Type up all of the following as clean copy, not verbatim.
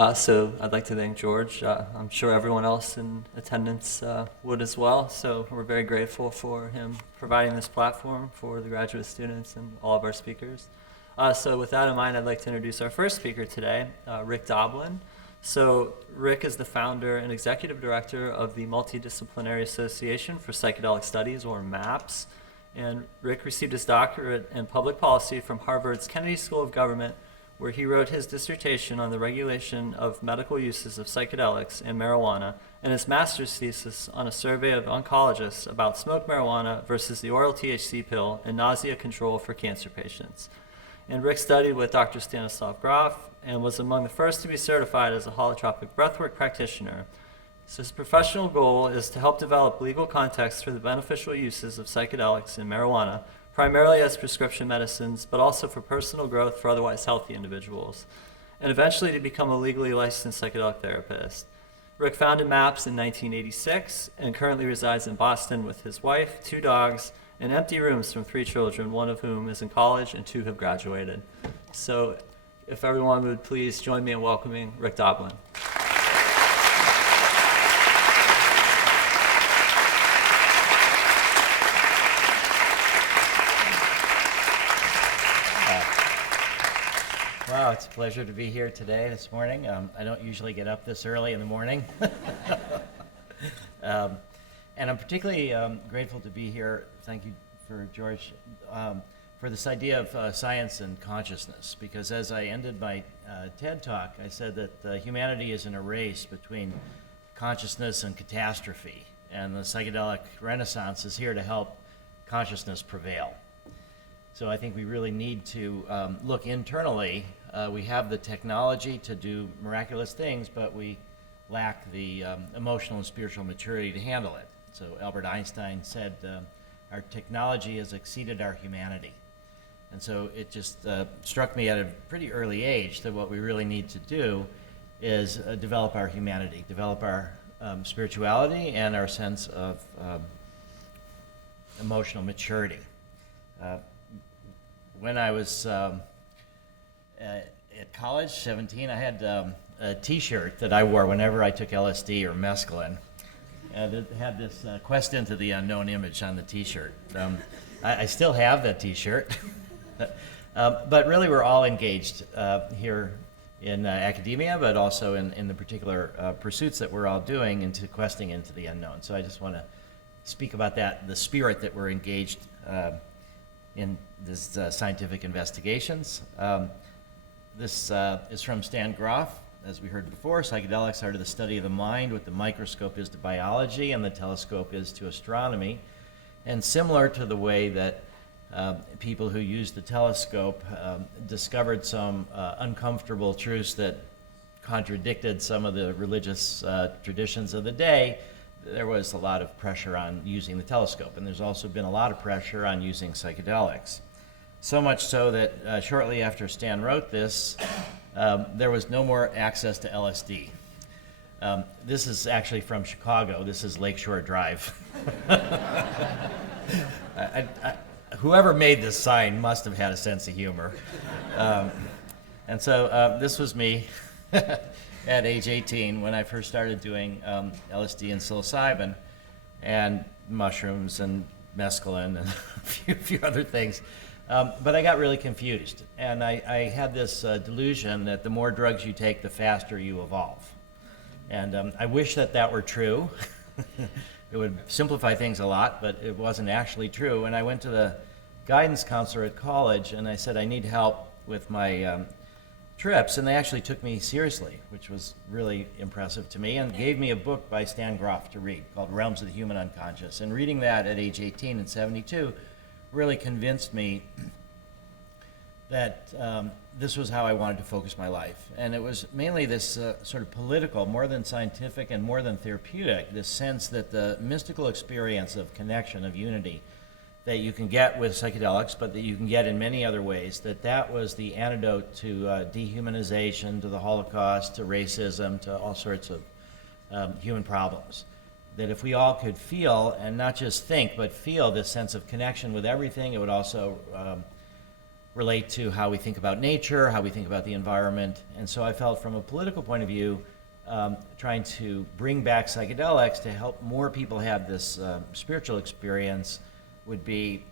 So I'd like to thank George. I'm sure everyone else in attendance would as well. So we're very grateful for him providing this platform for the graduate students and all of our speakers. So with that in mind, I'd like to introduce our first speaker today, Rick Doblin. So Rick is the founder and executive director of the Multidisciplinary Association for Psychedelic Studies, or MAPS. And Rick received his doctorate in public policy from Harvard's Kennedy School of Government, where he wrote his dissertation on the regulation of medical uses of psychedelics and marijuana, and his master's thesis on a survey of oncologists about smoked marijuana versus the oral THC pill and nausea control for cancer patients. And Rick studied with Dr. Stanislav Grof and was among the first to be certified as a holotropic breathwork practitioner. So his professional goal is to help develop legal context for the beneficial uses of psychedelics and marijuana, primarily as prescription medicines, but also for personal growth for otherwise healthy individuals, and eventually to become a legally licensed psychedelic therapist. Rick founded MAPS in 1986 and currently resides in Boston with his wife, 2 dogs, and empty rooms from 3 children, 1 of whom is in college and 2 have graduated. So if everyone would please join me in welcoming Rick Doblin. Wow, it's a pleasure to be here today, this morning. I don't usually get up this early in the morning. And I'm particularly grateful to be here. Thank you for George, for this idea of science and consciousness, because as I ended my TED talk, I said that humanity is in a race between consciousness and catastrophe, and the psychedelic renaissance is here to help consciousness prevail. So I think we really need to look internally. We have the technology to do miraculous things, but we lack the emotional and spiritual maturity to handle it. So Albert Einstein said, our technology has exceeded our humanity. And so it just struck me at a pretty early age that what we really need to do is develop our humanity, develop our spirituality and our sense of emotional maturity. When I was at college, 17, I had a T-shirt that I wore whenever I took LSD or mescaline. And it had this quest into the unknown image on the T-shirt. I still have that T-shirt. But really we're all engaged here in academia, but also in the particular pursuits that we're all doing into questing into the unknown. So I just want to speak about that, the spirit that we're engaged in this scientific investigations. This is from Stan Grof. As we heard before, psychedelics are to the study of the mind what the microscope is to biology and the telescope is to astronomy. And similar to the way that people who used the telescope discovered some uncomfortable truths that contradicted some of the religious traditions of the day, there was a lot of pressure on using the telescope. And there's also been a lot of pressure on using psychedelics. So much so that shortly after Stan wrote this, there was no more access to LSD. This is actually from Chicago. This is Lakeshore Drive. Whoever made this sign must have had a sense of humor. And so this was me at age 18 when I first started doing LSD and psilocybin and mushrooms and mescaline and a few other things. But I got really confused, and I had this delusion that the more drugs you take, the faster you evolve. And I wish that that were true. It would simplify things a lot, but it wasn't actually true. And I went to the guidance counselor at college, and I said, I need help with my trips, and they actually took me seriously, which was really impressive to me, and gave me a book by Stan Grof to read called Realms of the Human Unconscious. And reading that at age 18 and 72 really convinced me that this was how I wanted to focus my life. And it was mainly this sort of political, more than scientific and more than therapeutic, this sense that the mystical experience of connection, of unity, that you can get with psychedelics, but that you can get in many other ways, that was the antidote to dehumanization, to the Holocaust, to racism, to all sorts of human problems. That if we all could feel, and not just think, but feel this sense of connection with everything, it would also relate to how we think about nature, how we think about the environment. And so I felt from a political point of view, trying to bring back psychedelics to help more people have this spiritual experience would be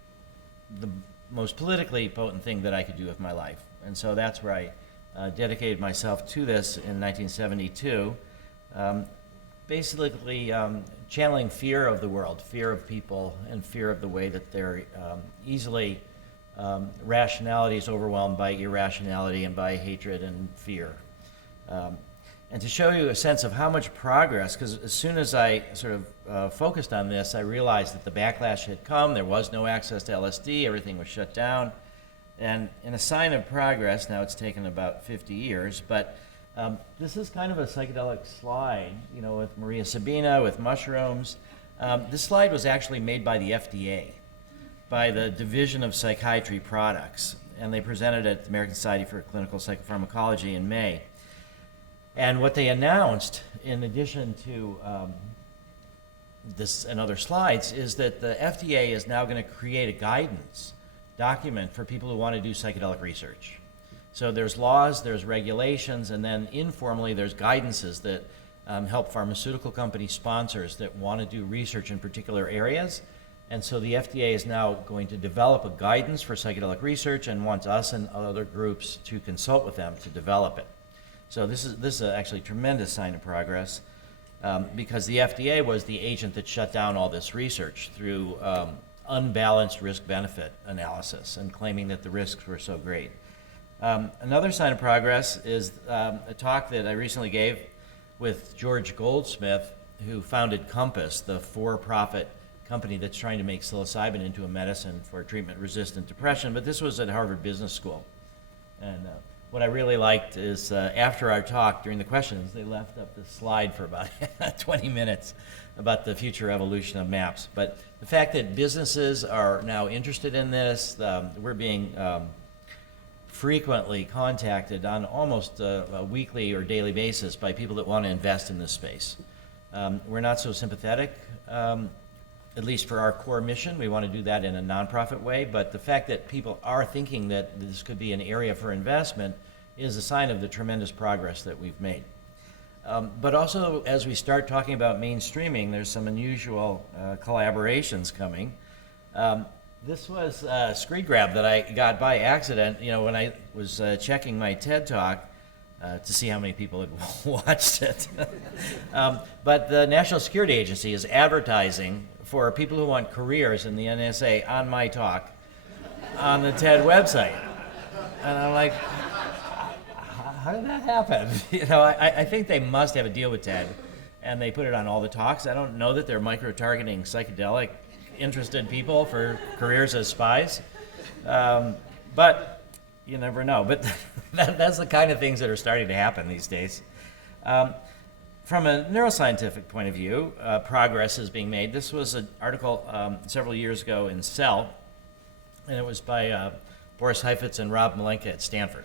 the most politically potent thing that I could do with my life. And so that's where I dedicated myself to this in 1972, basically channeling fear of the world, fear of people, and fear of the way that they're easily rationality is overwhelmed by irrationality and by hatred and fear. And to show you a sense of how much progress, because as soon as I sort of focused on this, I realized that the backlash had come, there was no access to LSD, everything was shut down. And in a sign of progress, now it's taken about 50 years, but this is kind of a psychedelic slide, you know, with Maria Sabina, with mushrooms. This slide was actually made by the FDA, by the Division of Psychiatry Products, and they presented it at the American Society for Clinical Psychopharmacology in May. And what they announced, in addition to this and other slides, is that the FDA is now going to create a guidance document for people who want to do psychedelic research. So there's laws, there's regulations, and then informally there's guidances that help pharmaceutical company sponsors that want to do research in particular areas. And so the FDA is now going to develop a guidance for psychedelic research and wants us and other groups to consult with them to develop it. So this is actually a tremendous sign of progress because the FDA was the agent that shut down all this research through unbalanced risk-benefit analysis and claiming that the risks were so great. Another sign of progress is a talk that I recently gave with George Goldsmith, who founded Compass, the for-profit company that's trying to make psilocybin into a medicine for treatment-resistant depression, but this was at Harvard Business School. And what I really liked is after our talk, during the questions, they left up this slide for about 20 minutes about the future evolution of MAPS. But the fact that businesses are now interested in this, we're being frequently contacted on almost a weekly or daily basis by people that want to invest in this space. We're not so sympathetic, at least for our core mission. We want to do that in a nonprofit way, but the fact that people are thinking that this could be an area for investment is a sign of the tremendous progress that we've made. But also, as we start talking about mainstreaming, there's some unusual collaborations coming. This was a screen grab that I got by accident, you know, when I was checking my TED Talk to see how many people had watched it. But the National Security Agency is advertising for people who want careers in the NSA on my talk on the TED website. And I'm like, how did that happen? You know, I think they must have a deal with TED, and they put it on all the talks. I don't know that they're micro-targeting psychedelic interested people for careers as spies, but you never know. But that's the kind of things that are starting to happen these days. From a neuroscientific point of view, progress is being made. This was an article several years ago in Cell, and it was by Boris Heifetz and Rob Malenka at Stanford.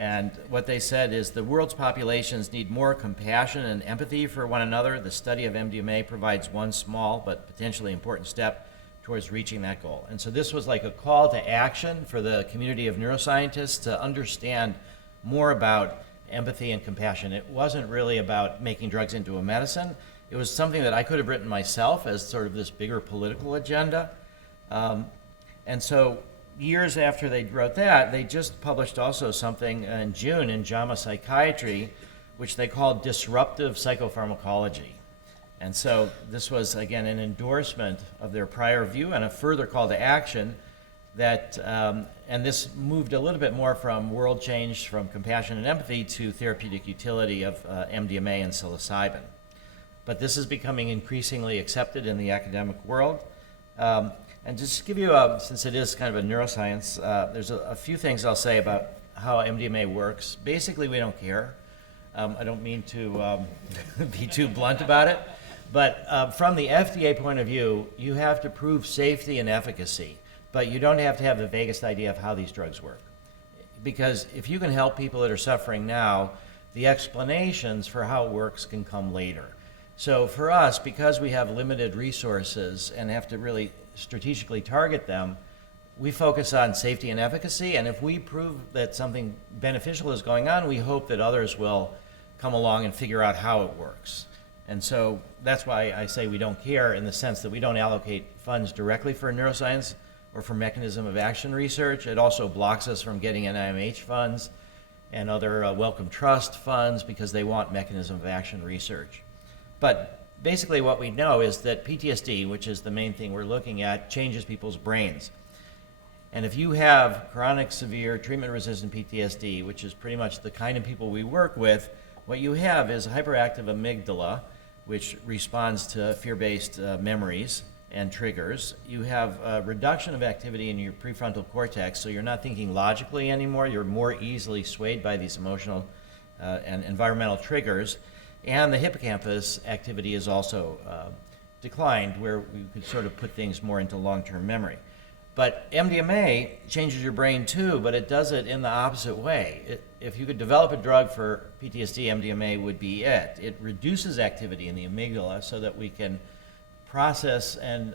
And what they said is the world's populations need more compassion and empathy for one another. The study of MDMA provides one small but potentially important step towards reaching that goal. And so this was like a call to action for the community of neuroscientists to understand more about empathy and compassion. It wasn't really about making drugs into a medicine. It was something that I could have written myself as sort of this bigger political agenda. And so years after they wrote that, they just published also something in June in JAMA Psychiatry, which they called Disruptive Psychopharmacology. And so this was, again, an endorsement of their prior view and a further call to action that, and this moved a little bit more from world change, from compassion and empathy to therapeutic utility of MDMA and psilocybin. But this is becoming increasingly accepted in the academic world. And just to give you, since it is kind of a neuroscience, there's a few things I'll say about how MDMA works. Basically, we don't care. I don't mean to be too blunt about it, but from the FDA point of view, you have to prove safety and efficacy, but you don't have to have the vaguest idea of how these drugs work. Because if you can help people that are suffering now, the explanations for how it works can come later. So for us, because we have limited resources and have to really strategically target them, we focus on safety and efficacy, and if we prove that something beneficial is going on, we hope that others will come along and figure out how it works. And so that's why I say we don't care, in the sense that we don't allocate funds directly for neuroscience or for mechanism of action research. It also blocks us from getting UMich funds and other Wellcome Trust funds because they want mechanism of action research. But basically what we know is that PTSD, which is the main thing we're looking at, changes people's brains. And if you have chronic, severe, treatment-resistant PTSD, which is pretty much the kind of people we work with, what you have is a hyperactive amygdala, which responds to fear-based memories and triggers. You have a reduction of activity in your prefrontal cortex, so you're not thinking logically anymore. You're more easily swayed by these emotional and environmental triggers. And the hippocampus activity is also declined, where we could sort of put things more into long-term memory. But MDMA changes your brain too, but it does it in the opposite way. If you could develop a drug for PTSD, MDMA would be it. It reduces activity in the amygdala so that we can process and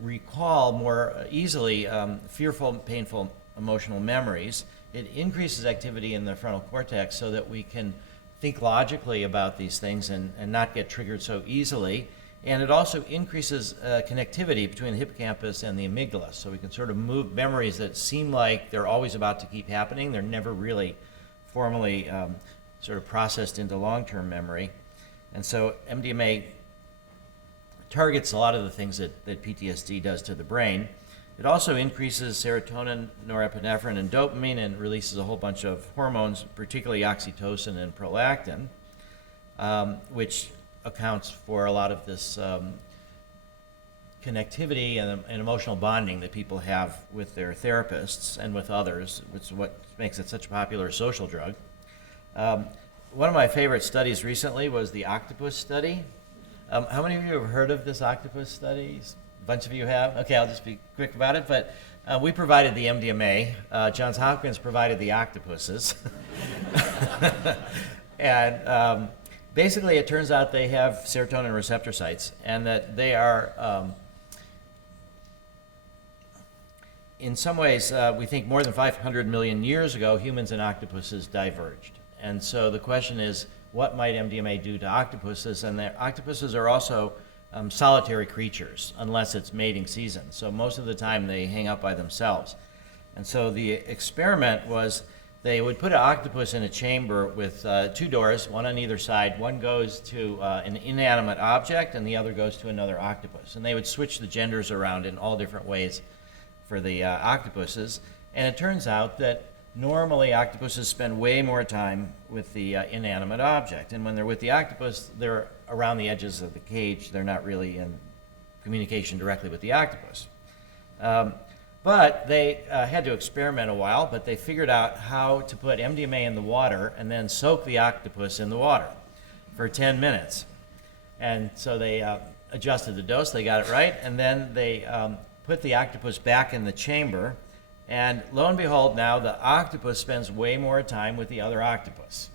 recall more easily fearful, painful, emotional memories. It increases activity in the frontal cortex so that we can think logically about these things and not get triggered so easily. And it also increases connectivity between the hippocampus and the amygdala, so we can sort of move memories that seem like they're always about to keep happening. They're never really formally sort of processed into long-term memory. And so MDMA targets a lot of the things that PTSD does to the brain. It also increases serotonin, norepinephrine, and dopamine, and releases a whole bunch of hormones, particularly oxytocin and prolactin, which accounts for a lot of this connectivity and emotional bonding that people have with their therapists and with others, which is what makes it such a popular social drug. One of my favorite studies recently was the octopus study. How many of you have heard of this octopus study? A bunch of you have? Okay, I'll just be quick about it, but we provided the MDMA. Johns Hopkins provided the octopuses. And basically, it turns out they have serotonin receptor sites, and that they are, in some ways, we think more than 500 million years ago, humans and octopuses diverged. And so the question is, what might MDMA do to octopuses? And the octopuses are also solitary creatures, unless it's mating season. So most of the time, they hang out by themselves. And so the experiment was, they would put an octopus in a chamber with two doors, one on either side. One goes to an inanimate object, and the other goes to another octopus. And they would switch the genders around in all different ways for the octopuses. And it turns out that normally octopuses spend way more time with the inanimate object. And when they're with the octopus, they're around the edges of the cage. They're not really in communication directly with the octopus. But they had to experiment a while, but they figured out how to put MDMA in the water and then soak the octopus in the water for 10 minutes. And so they adjusted the dose, they got it right, and then they put the octopus back in the chamber, and lo and behold, now the octopus spends way more time with the other octopus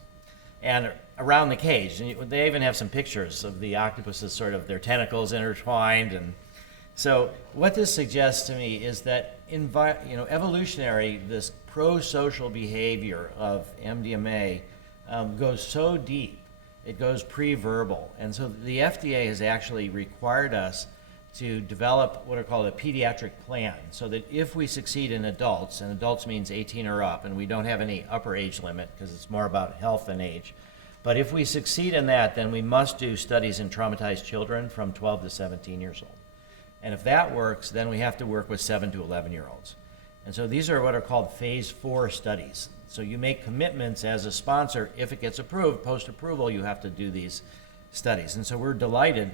and around the cage. And they even have some pictures of the octopuses, sort of their tentacles intertwined. And so what this suggests to me is that evolutionary, this pro-social behavior of MDMA goes so deep, it goes pre-verbal. And so the FDA has actually required us to develop what are called a pediatric plan, so that if we succeed in adults, and adults means 18 or up, and we don't have any upper age limit because it's more about health than age, but if we succeed in that, then we must do studies in traumatized children from 12 to 17 years old. And if that works, then we have to work with 7 to 11-year-olds. And so these are what are called phase 4 studies. So you make commitments as a sponsor. If it gets approved, post-approval, you have to do these studies. And so we're delighted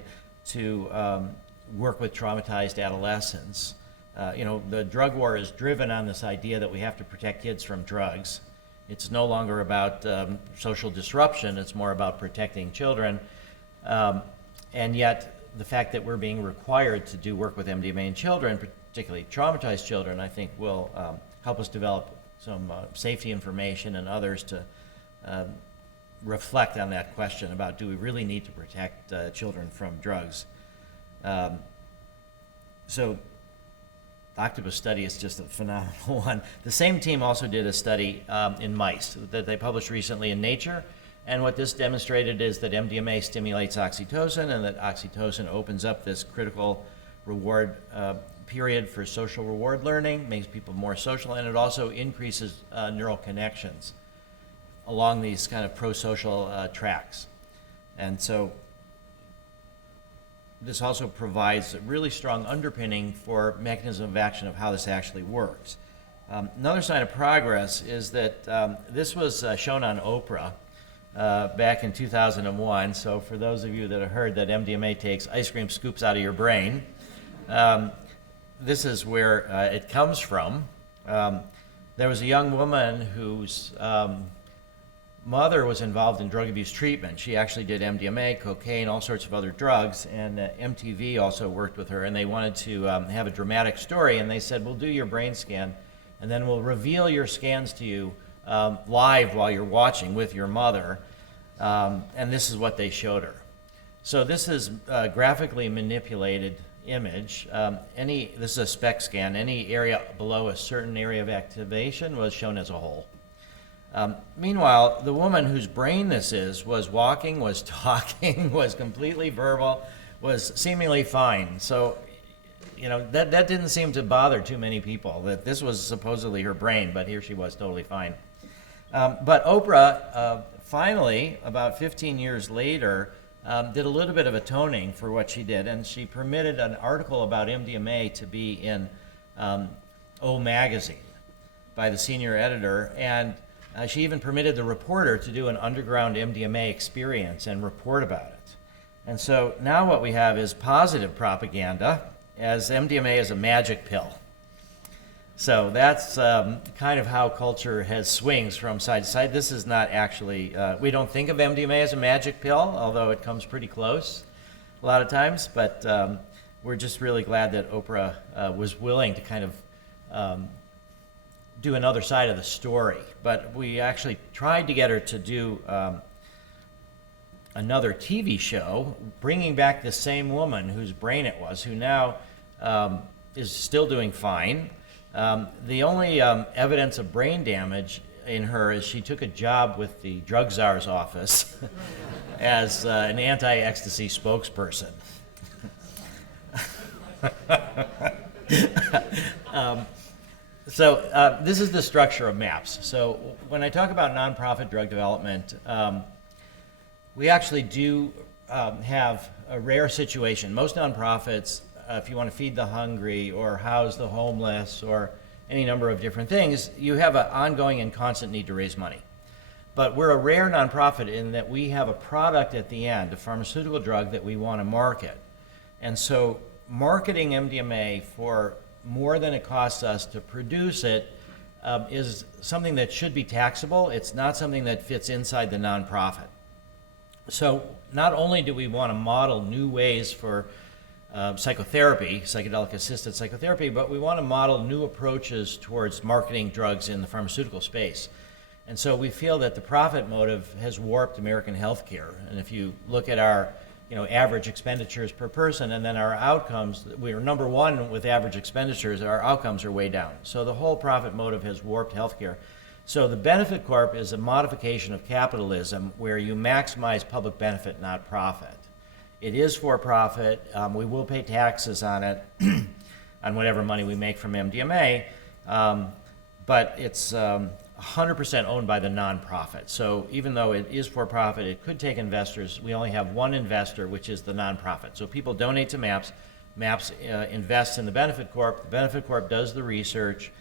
to work with traumatized adolescents. The drug war is driven on this idea that we have to protect kids from drugs. It's no longer about social disruption. It's more about protecting children. And yet, the fact that we're being required to do work with MDMA in children, particularly traumatized children, I think will help us develop some safety information and others to reflect on that question about, do we really need to protect children from drugs? So octopus study is just a phenomenal one. The same team also did a study in mice that they published recently in Nature. And what this demonstrated is that MDMA stimulates oxytocin, and that oxytocin opens up this critical reward period for social reward learning, makes people more social, and it also increases neural connections along these kind of pro-social tracks. And so this also provides a really strong underpinning for mechanism of action of how this actually works. Another sign of progress is that this was shown on Oprah back in 2001. So for those of you that have heard that MDMA takes ice cream scoops out of your brain, this is where it comes from. There was a young woman whose mother was involved in drug abuse treatment. She actually did MDMA, cocaine, all sorts of other drugs, and MTV also worked with her, and they wanted to have a dramatic story, and they said, we'll do your brain scan, and then we'll reveal your scans to you live while you're watching with your mother, and this is what they showed her. So this is a graphically manipulated image. This is a SPECT scan. Any area below a certain area of activation was shown as a whole. Meanwhile, the woman whose brain this is was walking, was talking, was completely verbal, was seemingly fine. So, you know, that didn't seem to bother too many people, that this was supposedly her brain, but here she was totally fine. But Oprah, finally, about 15 years later, did a little bit of atoning for what she did, and she permitted an article about MDMA to be in O Magazine by the senior editor, and she even permitted the reporter to do an underground MDMA experience and report about it. And so now what we have is positive propaganda, as MDMA is a magic pill. So that's kind of how culture has swings from side to side. This is not actually, we don't think of MDMA as a magic pill, although it comes pretty close a lot of times, but we're just really glad that Oprah was willing to kind of do another side of the story. But we actually tried to get her to do another TV show, bringing back the same woman whose brain it was, who now is still doing fine. The only evidence of brain damage in her is she took a job with the drug czar's office as an anti-ecstasy spokesperson. So this is the structure of MAPS. So when I talk about nonprofit drug development, we actually do have a rare situation. Most nonprofits, if you want to feed the hungry or house the homeless or any number of different things, you have an ongoing and constant need to raise money. But we're a rare nonprofit in that we have a product at the end, a pharmaceutical drug that we want to market. And so marketing MDMA for more than it costs us to produce it is something that should be taxable. It's not something that fits inside the nonprofit. So not only do we want to model new ways for psychotherapy, psychedelic assisted psychotherapy, but we want to model new approaches towards marketing drugs in the pharmaceutical space. And so we feel that the profit motive has warped American healthcare. And if you look at our average expenditures per person and then our outcomes, we are number one with average expenditures, our outcomes are way down. So the whole profit motive has warped healthcare. So the benefit corp is a modification of capitalism where you maximize public benefit, not profit. It is for profit. We will pay taxes on it, on whatever money we make from MDMA, but it's 100% owned by the nonprofit. So even though it is for profit, it could take investors. We only have one investor, which is the nonprofit. So people donate to MAPS. MAPS invests in the benefit corp. The benefit corp does the research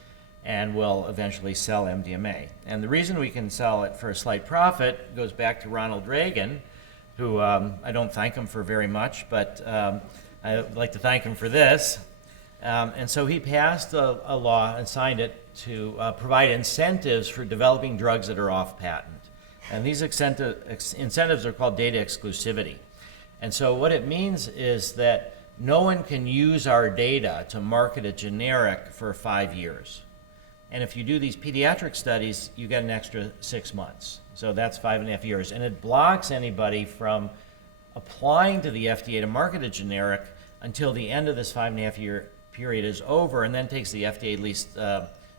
and will eventually sell MDMA. And the reason we can sell it for a slight profit goes back to Ronald Reagan, who I don't thank him for very much, but I'd like to thank him for this. And so he passed a law and signed it to provide incentives for developing drugs that are off patent. And these incentives are called data exclusivity. And so what it means is that no one can use our data to market a generic for 5 years. And if you do these pediatric studies, you get an extra 6 months. So that's 5.5 years. And it blocks anybody from applying to the FDA to market a generic until the end of this 5.5 year period is over, and then takes the FDA at least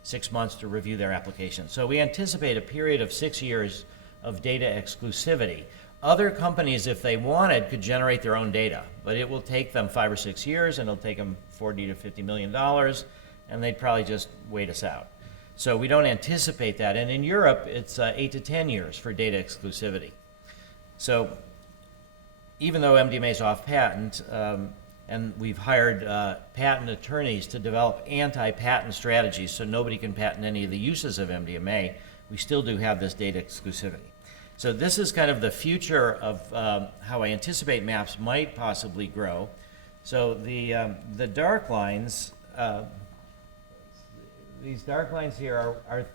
6 months to review their application. So we anticipate a period of 6 years of data exclusivity. Other companies, if they wanted, could generate their own data, but it will take them 5 or 6 years, and it'll take them $40 to $50 million, and they'd probably just wait us out. So we don't anticipate that. And in Europe, it's 8 to 10 years for data exclusivity. So even though MDMA is off patent, and we've hired patent attorneys to develop anti-patent strategies so nobody can patent any of the uses of MDMA, we still do have this data exclusivity. So this is kind of the future of how I anticipate MAPS might possibly grow. So the dark lines, these dark lines here are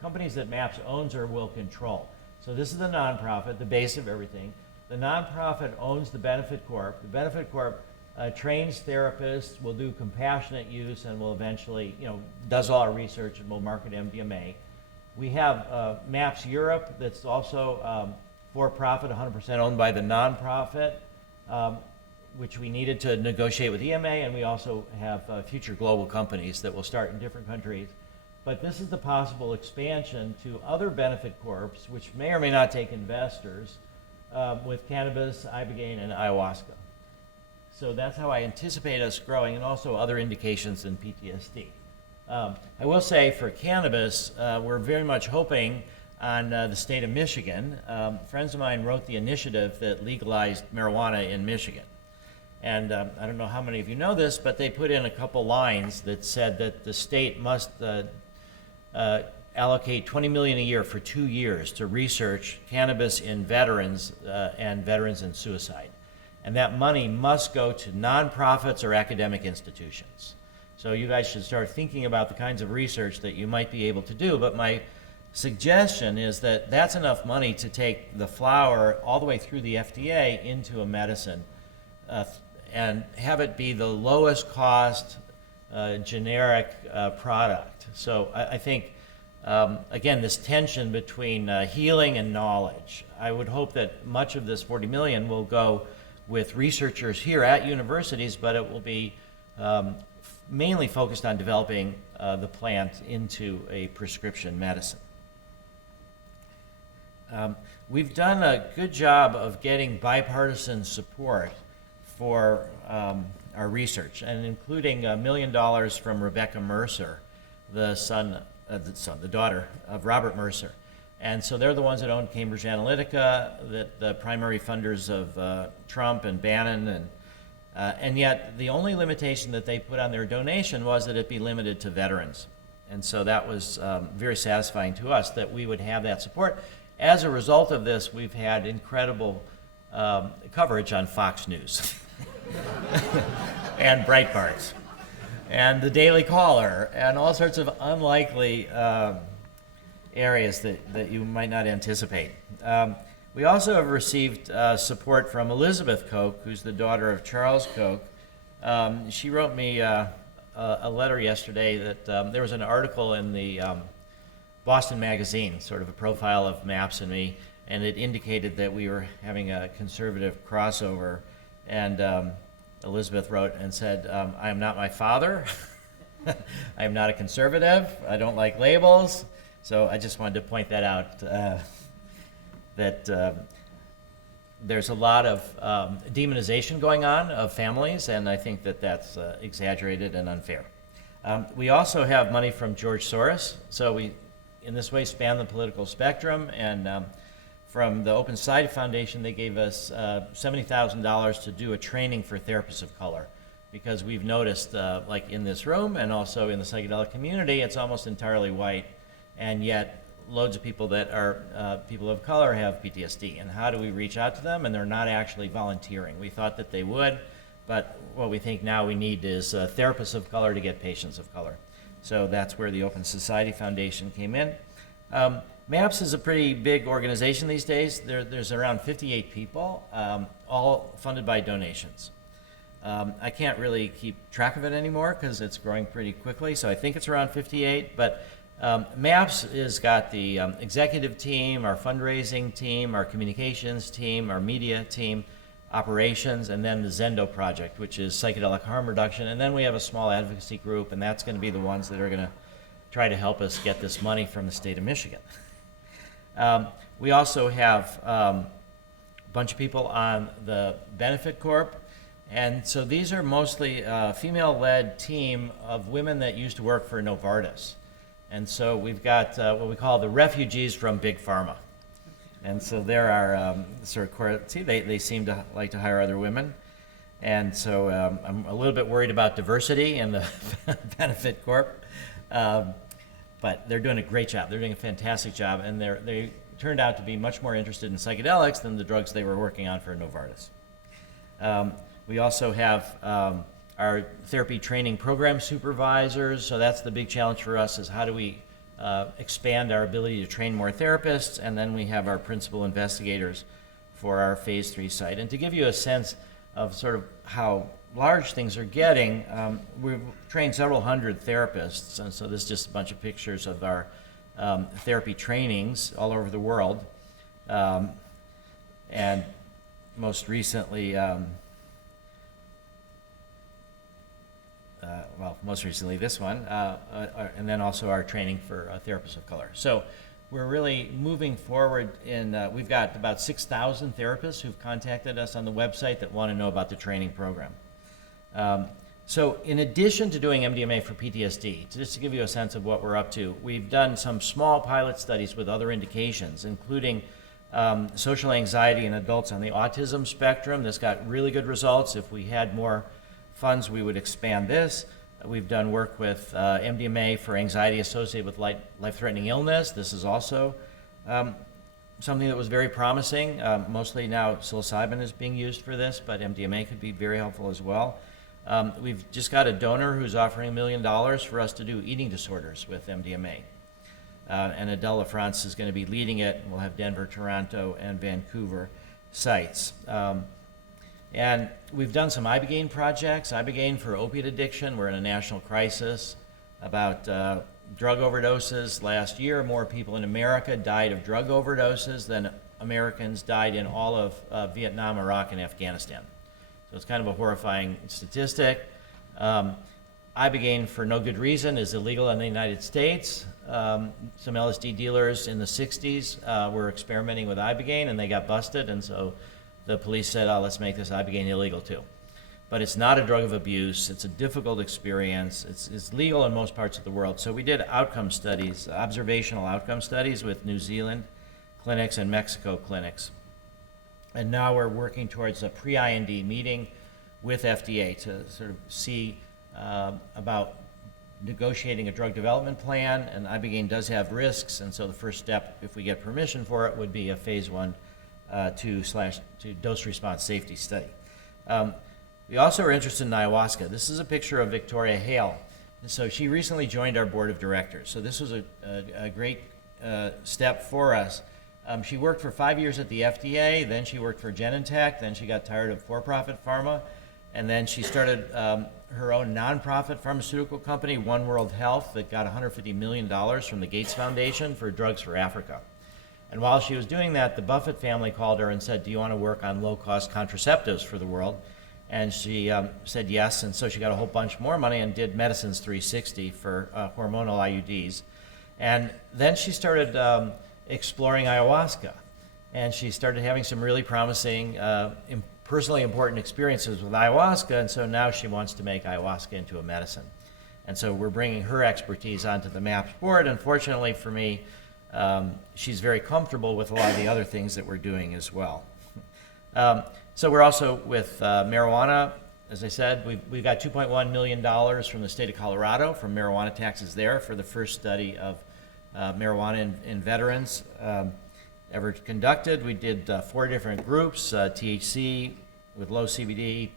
companies that MAPS owns or will control. So this is the nonprofit, the base of everything. The nonprofit owns the Benefit Corp. The Benefit Corp trains therapists, will do compassionate use, and will eventually, does all our research and will market MDMA. We have MAPS Europe that's also for-profit, 100% owned by the nonprofit, which we needed to negotiate with EMA, and we also have future global companies that will start in different countries. But this is the possible expansion to other benefit corps, which may or may not take investors, with cannabis, ibogaine, and ayahuasca. So that's how I anticipate us growing, and also other indications in PTSD. I will say for cannabis, we're very much hoping on the state of Michigan. Friends of mine wrote the initiative that legalized marijuana in Michigan. And I don't know how many of you know this, but they put in a couple lines that said that the state must allocate $20 million a year for 2 years to research cannabis in veterans and veterans in suicide. And that money must go to nonprofits or academic institutions. So you guys should start thinking about the kinds of research that you might be able to do. But my suggestion is that that's enough money to take the flower all the way through the FDA into a medicine and have it be the lowest cost generic product. So I think, again, this tension between healing and knowledge. I would hope that much of this $40 million will go with researchers here at universities, but it will be mainly focused on developing the plant into a prescription medicine. We've done a good job of getting bipartisan support for our research, and including $1 million from Rebecca Mercer, the daughter of Robert Mercer. And so they're the ones that own Cambridge Analytica, the primary funders of Trump and Bannon, and yet the only limitation that they put on their donation was that it be limited to veterans. And so that was very satisfying to us that we would have that support. As a result of this, we've had incredible coverage on Fox News and Breitbart and the Daily Caller and all sorts of unlikely areas that you might not anticipate. We also have received support from Elizabeth Koch, who's the daughter of Charles Koch. She wrote me a letter yesterday that there was an article in the Boston Magazine, sort of a profile of MAPS and me, and it indicated that we were having a conservative crossover. And Elizabeth wrote and said, I am not my father. I am not a conservative. I don't like labels. So I just wanted to point that out, that there's a lot of demonization going on of families, and I think that that's exaggerated and unfair. We also have money from George Soros, so we, in this way, span the political spectrum, and from the Open Society Foundation, they gave us $70,000 to do a training for therapists of color, because we've noticed, like in this room and also in the psychedelic community, it's almost entirely white, and yet loads of people that are people of color have PTSD. And how do we reach out to them? And they're not actually volunteering. We thought that they would, but what we think now we need is therapists of color to get patients of color. So that's where the Open Society Foundation came in. MAPS is a pretty big organization these days. There's around 58 people, all funded by donations. I can't really keep track of it anymore because it's growing pretty quickly, so I think it's around 58, but MAPS has got the executive team, our fundraising team, our communications team, our media team, operations, and then the Zendo project, which is psychedelic harm reduction. And then we have a small advocacy group, and that's going to be the ones that are going to try to help us get this money from the state of Michigan. We also have a bunch of people on the Benefit Corp. And so these are mostly a female-led team of women that used to work for Novartis. And so we've got what we call the refugees from Big Pharma. And so there are sort of, see, they seem to like to hire other women. And so I'm a little bit worried about diversity in the Benefit Corp. But they're doing a great job. They're doing a fantastic job. And they turned out to be much more interested in psychedelics than the drugs they were working on for Novartis. We also have our therapy training program supervisors. So that's the big challenge for us, is how do we expand our ability to train more therapists. And then we have our principal investigators for our phase 3 site. And to give you a sense of sort of how large things are getting, we've trained several hundred therapists. And so this is just a bunch of pictures of our therapy trainings all over the world. And most recently, most recently this one, and then also our training for therapists of color. So we're really moving forward we've got about 6,000 therapists who've contacted us on the website that want to know about the training program. So in addition to doing MDMA for PTSD, just to give you a sense of what we're up to, we've done some small pilot studies with other indications, including social anxiety in adults on the autism spectrum. This got really good results. If we had more funds, we would expand this. We've done work with MDMA for anxiety associated with life-threatening illness. This is also something that was very promising. Mostly now psilocybin is being used for this, but MDMA could be very helpful as well. We've just got a donor who's offering $1 million for us to do eating disorders with MDMA. And Adele LaFrance is going to be leading it. We'll have Denver, Toronto, and Vancouver sites. And we've done some Ibogaine projects. Ibogaine for opiate addiction. We're in a national crisis about drug overdoses. Last year, more people in America died of drug overdoses than Americans died in all of Vietnam, Iraq, and Afghanistan. So it's kind of a horrifying statistic. Ibogaine, for no good reason, is illegal in the United States. Some LSD dealers in the 60s were experimenting with Ibogaine, and they got busted, and so the police said, oh, let's make this Ibogaine illegal too. But it's not a drug of abuse. It's a difficult experience. It's legal in most parts of the world. So we did outcome studies, observational outcome studies with New Zealand clinics and Mexico clinics. And now we're working towards a pre-IND meeting with FDA to sort of see about negotiating a drug development plan. And Ibogaine does have risks, and so the first step, if we get permission for it, would be a phase 1 to dose response safety study. We also are interested in ayahuasca. This is a picture of Victoria Hale. So she recently joined our board of directors. So this was a great step for us. She worked for 5 years at the FDA, then she worked for Genentech, then she got tired of for-profit pharma, and then she started her own nonprofit pharmaceutical company, One World Health, that got $150 million from the Gates Foundation for drugs for Africa. And while she was doing that, the Buffett family called her and said, do you want to work on low-cost contraceptives for the world? And she said yes, and so she got a whole bunch more money and did Medicines 360 for hormonal IUDs. And then she started exploring ayahuasca. And she started having some really promising, personally important experiences with ayahuasca, and so now she wants to make ayahuasca into a medicine. And so we're bringing her expertise onto the MAPS board. Unfortunately for me, she's very comfortable with a lot of the other things that we're doing as well. So we're also with marijuana. As I said, we've got $2.1 million from the state of Colorado from marijuana taxes there for the first study of marijuana in veterans ever conducted. We did 4 different groups, THC with low CBD,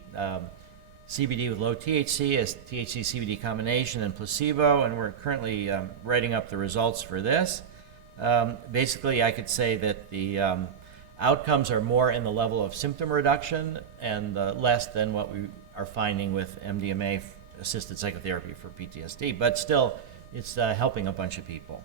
CBD with low THC, as THC-CBD combination, and placebo, and we're currently writing up the results for this. Basically, I could say that the outcomes are more in the level of symptom reduction and less than what we are finding with MDMA-assisted psychotherapy for PTSD, but still, it's helping a bunch of people.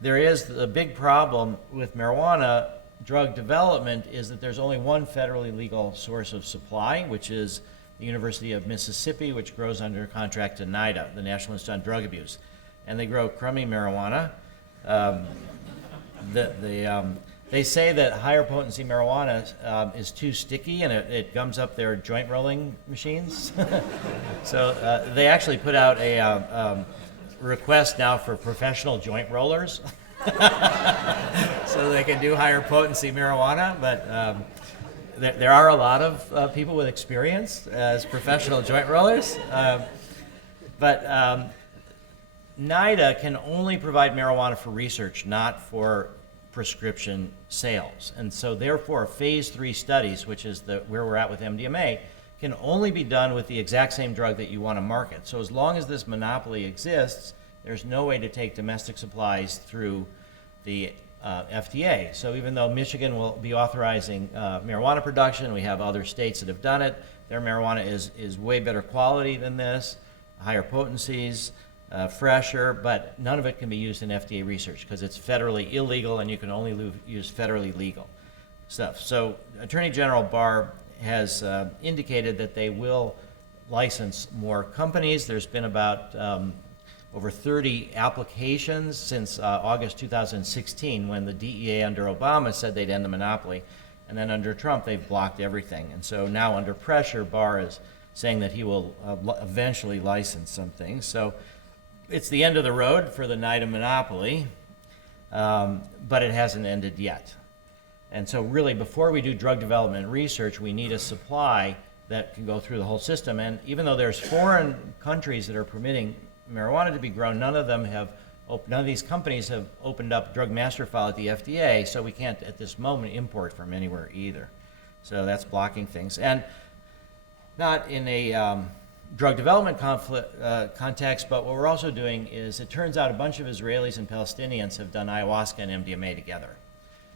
There is the big problem with marijuana drug development is that there's only one federally legal source of supply, which is the University of Mississippi, which grows under contract to NIDA, the National Institute on Drug Abuse. And they grow crummy marijuana. They say that higher potency marijuana is too sticky and it gums up their joint rolling machines. So they actually put out a request now for professional joint rollers so they can do higher potency marijuana. But there are a lot of people with experience as professional joint rollers. But NIDA can only provide marijuana for research, not for prescription sales. And so therefore, phase 3 studies, which is where we're at with MDMA, can only be done with the exact same drug that you want to market. So as long as this monopoly exists, there's no way to take domestic supplies through the FDA. So even though Michigan will be authorizing marijuana production, we have other states that have done it, their marijuana is way better quality than this, higher potencies, fresher, but none of it can be used in FDA research because it's federally illegal and you can only use federally legal stuff. So Attorney General Barr has indicated that they will license more companies. There's been about over 30 applications since August 2016 when the DEA under Obama said they'd end the monopoly. And then under Trump, they've blocked everything. And so now under pressure, Barr is saying that he will eventually license some things. So it's the end of the road for the NIDA monopoly, but it hasn't ended yet. And so really, before we do drug development and research, we need a supply that can go through the whole system. And even though there's foreign countries that are permitting marijuana to be grown, none of these companies have opened up drug master file at the FDA, so we can't at this moment import from anywhere either. So that's blocking things. And not in a drug development context, but what we're also doing is, it turns out a bunch of Israelis and Palestinians have done ayahuasca and MDMA together.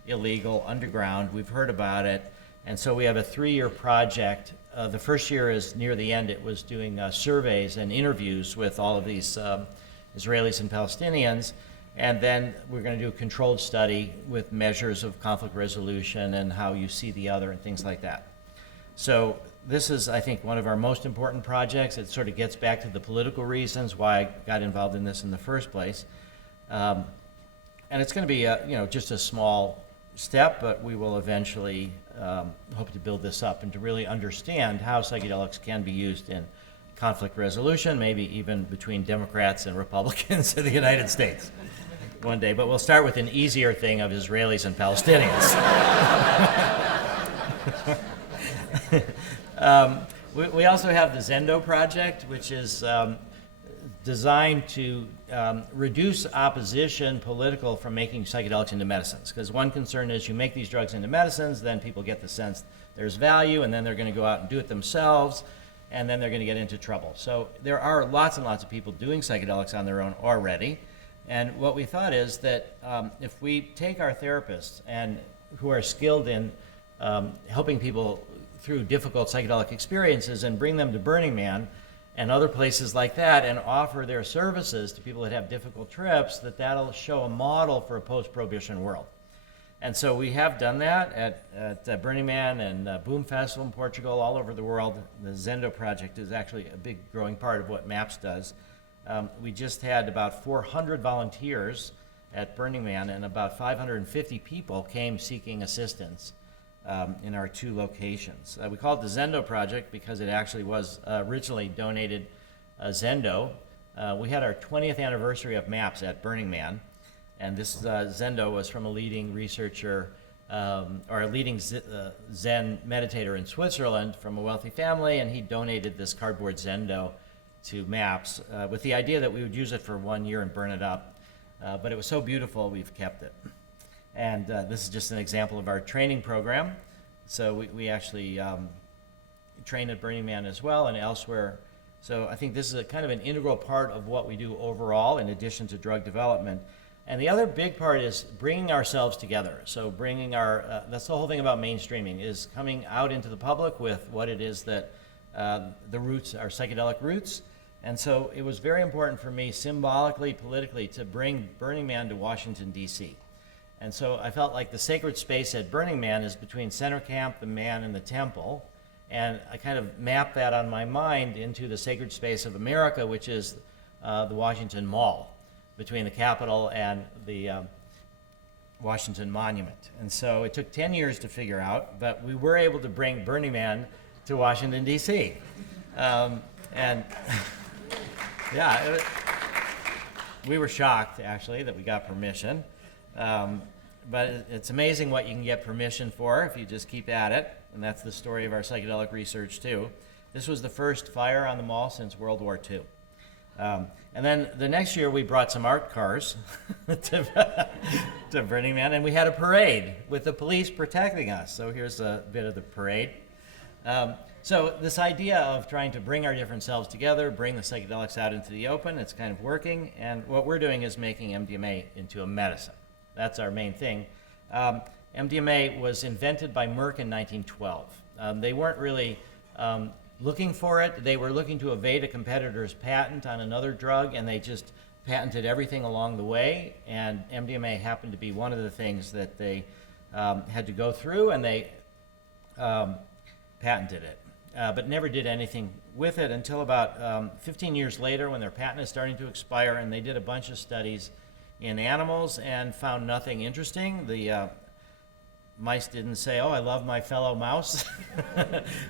Illegal, underground, we've heard about it. And so we have a 3-year project. The first year is near the end. It was doing surveys and interviews with all of these Israelis and Palestinians. And then we're going to do a controlled study with measures of conflict resolution and how you see the other and things like that. So this is, I think, one of our most important projects. It sort of gets back to the political reasons why I got involved in this in the first place. And it's going to be just a small step, but we will eventually hope to build this up and to really understand how psychedelics can be used in conflict resolution, maybe even between Democrats and Republicans in the United States one day. But we'll start with an easier thing of Israelis and Palestinians. We also have the Zendo project, which is designed to reduce opposition political from making psychedelics into medicines. Because one concern is you make these drugs into medicines, then people get the sense there's value, and then they're going to go out and do it themselves, and then they're going to get into trouble. So there are lots and lots of people doing psychedelics on their own already. And what we thought is that if we take our therapists and who are skilled in helping people through difficult psychedelic experiences and bring them to Burning Man and other places like that and offer their services to people that have difficult trips, that'll show a model for a post-prohibition world. And so we have done that at Burning Man and Boom Festival in Portugal, all over the world. The Zendo project is actually a big growing part of what MAPS does. We just had about 400 volunteers at Burning Man, and about 550 people came seeking assistance in our 2 locations. We call it the Zendo Project because it actually was originally donated Zendo. We had our 20th anniversary of MAPS at Burning Man, and this Zendo was from a leading researcher or a leading Zen meditator in Switzerland from a wealthy family, and he donated this cardboard Zendo to MAPS with the idea that we would use it for 1 year and burn it up. But it was so beautiful, we've kept it. And this is just an example of our training program. So we actually train at Burning Man as well and elsewhere. So I think this is a kind of an integral part of what we do overall in addition to drug development. And the other big part is bringing ourselves together. So bringing that's the whole thing about mainstreaming, is coming out into the public with what it is that the roots, our psychedelic roots. And so it was very important for me symbolically, politically, to bring Burning Man to Washington, D.C. And so I felt like the sacred space at Burning Man is between center camp, the man, and the temple. And I kind of mapped that on my mind into the sacred space of America, which is the Washington Mall, between the Capitol and the Washington Monument. And so it took 10 years to figure out, but we were able to bring Burning Man to Washington, D.C. And yeah, we were shocked, actually, that we got permission. But it's amazing what you can get permission for if you just keep at it. And that's the story of our psychedelic research, too. This was the first fire on the mall since World War II. And then the next year, we brought some art cars to Burning Man, and we had a parade with the police protecting us. So here's a bit of the parade. So this idea of trying to bring our different selves together, bring the psychedelics out into the open, it's kind of working. And what we're doing is making MDMA into a medicine. That's our main thing. MDMA was invented by Merck in 1912. They weren't really looking for it. They were looking to evade a competitor's patent on another drug, and they just patented everything along the way. And MDMA happened to be one of the things that they had to go through, and they patented it, but never did anything with it until about 15 years later, when their patent is starting to expire, and they did a bunch of studies in animals and found nothing interesting. The mice didn't say, "Oh, I love my fellow mouse."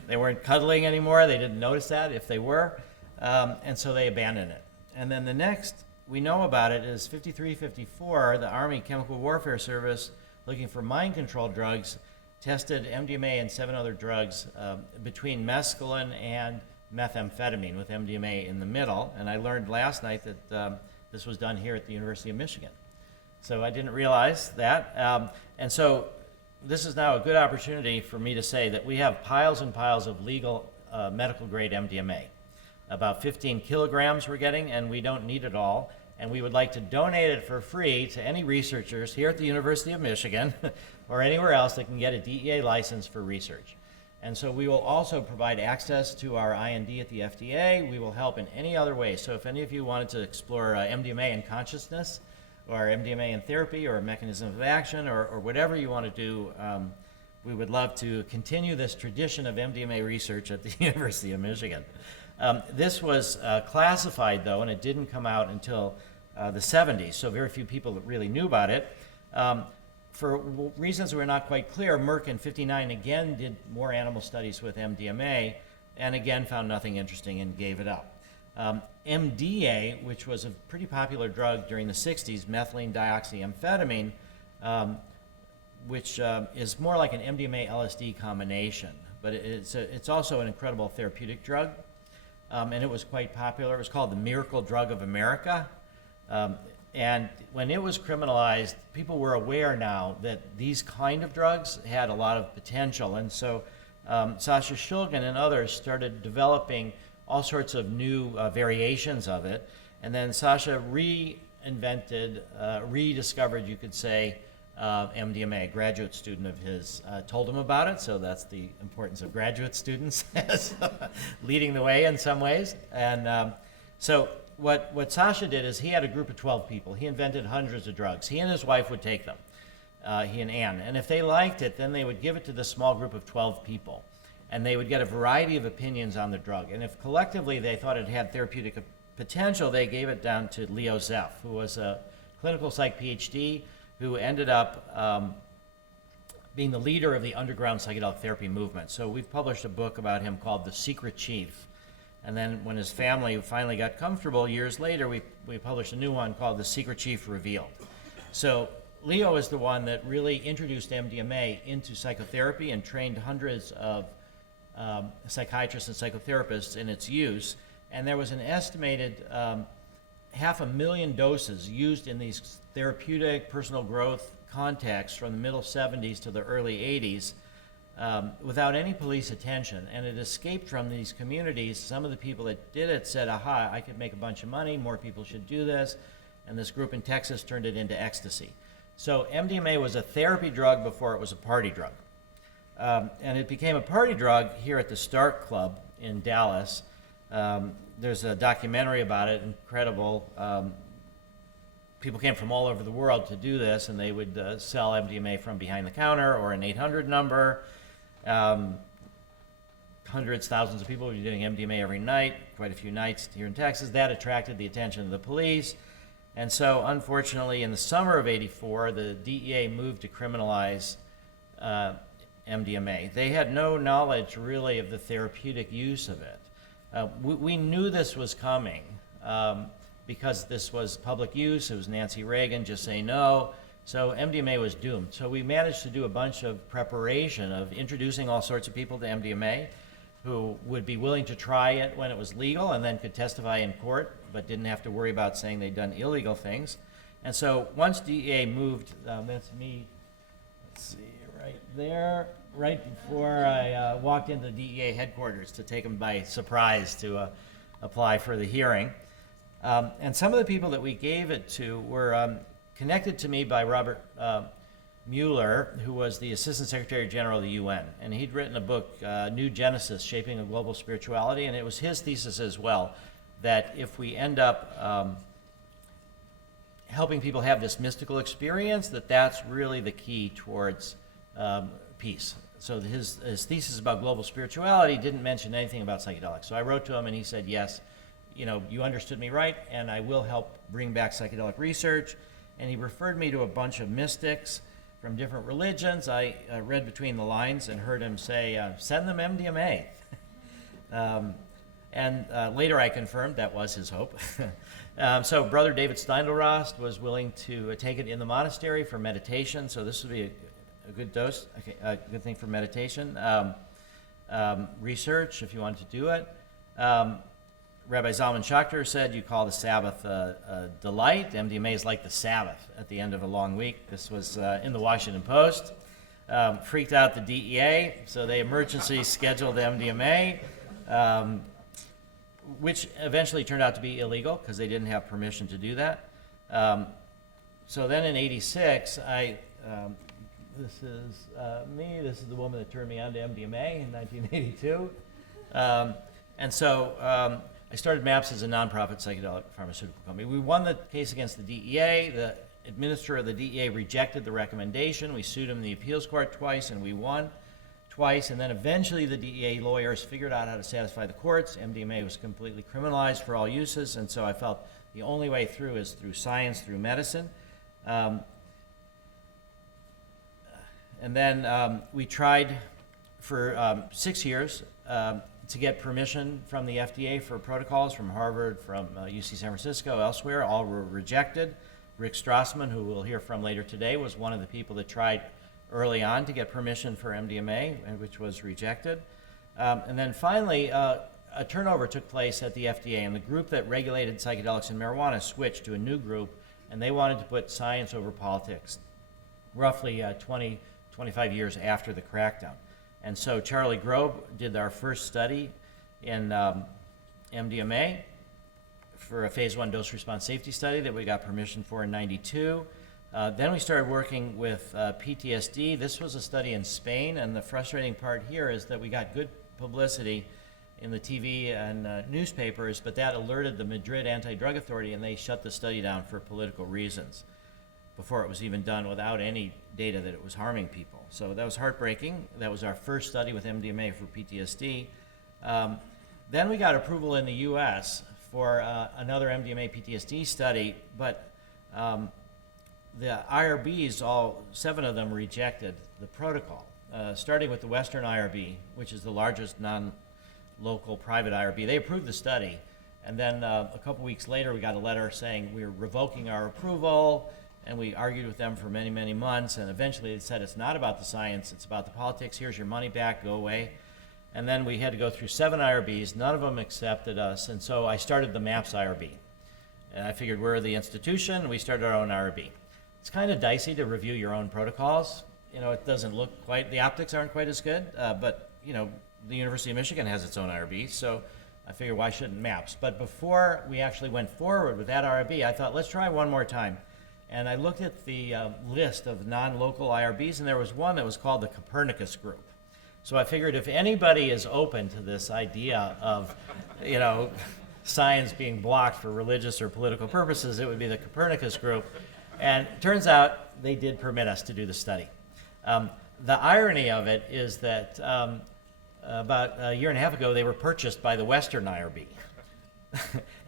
They weren't cuddling anymore. They didn't notice that if they were. And so they abandoned it. And then the next we know about it is 53, 54, the Army Chemical Warfare Service, looking for mind control drugs, tested MDMA and 7 other drugs between mescaline and methamphetamine, with MDMA in the middle. And I learned last night that this was done here at the University of Michigan. So I didn't realize that. And so this is now a good opportunity for me to say that we have piles and piles of legal medical grade MDMA. About 15 kilograms we're getting, and we don't need it all. And we would like to donate it for free to any researchers here at the University of Michigan or anywhere else that can get a DEA license for research. And so we will also provide access to our IND at the FDA. We will help in any other way. So if any of you wanted to explore MDMA and consciousness, or MDMA and therapy, or a mechanism of action, or whatever you want to do, we would love to continue this tradition of MDMA research at the University of Michigan. This was classified, though, and it didn't come out until the 70s, so very few people really knew about it. For reasons that were not quite clear, Merck in 59 again did more animal studies with MDMA, and again found nothing interesting and gave it up. MDA, which was a pretty popular drug during the 60s, methylene dioxyamphetamine, which is more like an MDMA-LSD combination, but it's also an incredible therapeutic drug, and it was quite popular. It was called the miracle drug of America. And when it was criminalized, people were aware now that these kind of drugs had a lot of potential. And so Sasha Shulgin and others started developing all sorts of new variations of it. And then Sasha rediscovered, you could say, MDMA. A graduate student of his told him about it, so that's the importance of graduate students as leading the way in some ways. And so what Sasha did is he had a group of 12 people. He invented hundreds of drugs. He and his wife would take them, he and Ann. And if they liked it, then they would give it to this small group of 12 people. And they would get a variety of opinions on the drug. And if collectively they thought it had therapeutic potential, they gave it down to Leo Zeff, who was a clinical psych PhD who ended up being the leader of the underground psychedelic therapy movement. So we've published a book about him called The Secret Chief. And then when his family finally got comfortable years later, we published a new one called The Secret Chief Revealed. So Leo is the one that really introduced MDMA into psychotherapy and trained hundreds of psychiatrists and psychotherapists in its use. And there was an estimated 500,000 doses used in these therapeutic personal growth contexts from the middle 70s to the early 80s. Without any police attention, and it escaped from these communities. Some of the people that did it said, aha, I could make a bunch of money, more people should do this, and this group in Texas turned it into ecstasy. So MDMA was a therapy drug before it was a party drug. And it became a party drug here at the Stark Club in Dallas. There's a documentary about it, incredible people came from all over the world to do this, and they would sell MDMA from behind the counter or an 800 number. Hundreds, thousands of people were doing MDMA every night, quite a few nights here in Texas. That attracted the attention of the police. And so, unfortunately, in the summer of '84, the DEA moved to criminalize MDMA. They had no knowledge, really, of the therapeutic use of it. We knew this was coming because this was public use. It was Nancy Reagan, just say no. So MDMA was doomed. So we managed to do a bunch of preparation of introducing all sorts of people to MDMA who would be willing to try it when it was legal and then could testify in court, but didn't have to worry about saying they'd done illegal things. And so once DEA moved, that's me, let's see, right there, right before I walked into the DEA headquarters to take them by surprise to apply for the hearing. And some of the people that we gave it to were connected to me by Robert Mueller, who was the Assistant Secretary General of the UN. And he'd written a book, New Genesis, Shaping a Global Spirituality, and it was his thesis as well, that if we end up helping people have this mystical experience, that's really the key towards peace. So his thesis about global spirituality didn't mention anything about psychedelics. So I wrote to him and he said, yes, you understood me right, and I will help bring back psychedelic research. And he referred me to a bunch of mystics from different religions. I read between the lines and heard him say, send them MDMA. And later I confirmed that was his hope. So Brother David Steindl-Rast was willing to take it in the monastery for meditation. So this would be a good dose, a good thing for meditation. Research, if you wanted to do it. Rabbi Zalman Schachter said you call the Sabbath a delight. MDMA is like the Sabbath at the end of a long week. This was in the Washington Post. Freaked out the DEA, so they emergency scheduled MDMA, which eventually turned out to be illegal because they didn't have permission to do that. So then in '86, this is me. This is the woman that turned me on to MDMA in 1982. And so I started MAPS as a nonprofit psychedelic pharmaceutical company. We won the case against the DEA. The administrator of the DEA rejected the recommendation. We sued him in the appeals court twice, and we won twice. And then eventually the DEA lawyers figured out how to satisfy the courts. MDMA was completely criminalized for all uses, and so I felt the only way through is through science, through medicine. And then we tried for 6 years to get permission from the FDA for protocols from Harvard, from UC San Francisco, elsewhere. All were rejected. Rick Strassman, who we'll hear from later today, was one of the people that tried early on to get permission for MDMA, which was rejected. And then finally, a turnover took place at the FDA, and the group that regulated psychedelics and marijuana switched to a new group, and they wanted to put science over politics, roughly 25 years after the crackdown. And so Charlie Grove did our first study in MDMA for a phase 1 dose response safety study that we got permission for in '92. Then we started working with PTSD. This was a study in Spain, and the frustrating part here is that we got good publicity in the TV and newspapers, but that alerted the Madrid Anti-Drug Authority, and they shut the study down for political reasons before it was even done, without any data that it was harming people. So that was heartbreaking. That was our first study with MDMA for PTSD. Then we got approval in the US for another MDMA PTSD study, but the IRBs, all 7 of them, rejected the protocol, starting with the Western IRB, which is the largest non-local private IRB. They approved the study, and then a couple weeks later we got a letter saying we're revoking our approval. And we argued with them for many, many months, and eventually they said, it's not about the science, it's about the politics. Here's your money back, go away. And then we had to go through 7 IRBs. None of them accepted us, and so I started the MAPS IRB. And I figured we're the institution, we started our own IRB. It's kind of dicey to review your own protocols. It doesn't look quite, the optics aren't quite as good, but the University of Michigan has its own IRB, so I figured why shouldn't MAPS? But before we actually went forward with that IRB, I thought, let's try one more time. And I looked at the list of non-local IRBs, and there was one that was called the Copernicus Group. So I figured if anybody is open to this idea of, science being blocked for religious or political purposes, it would be the Copernicus group. And it turns out they did permit us to do the study. The irony of it is that about a year and a half ago, they were purchased by the Western IRB.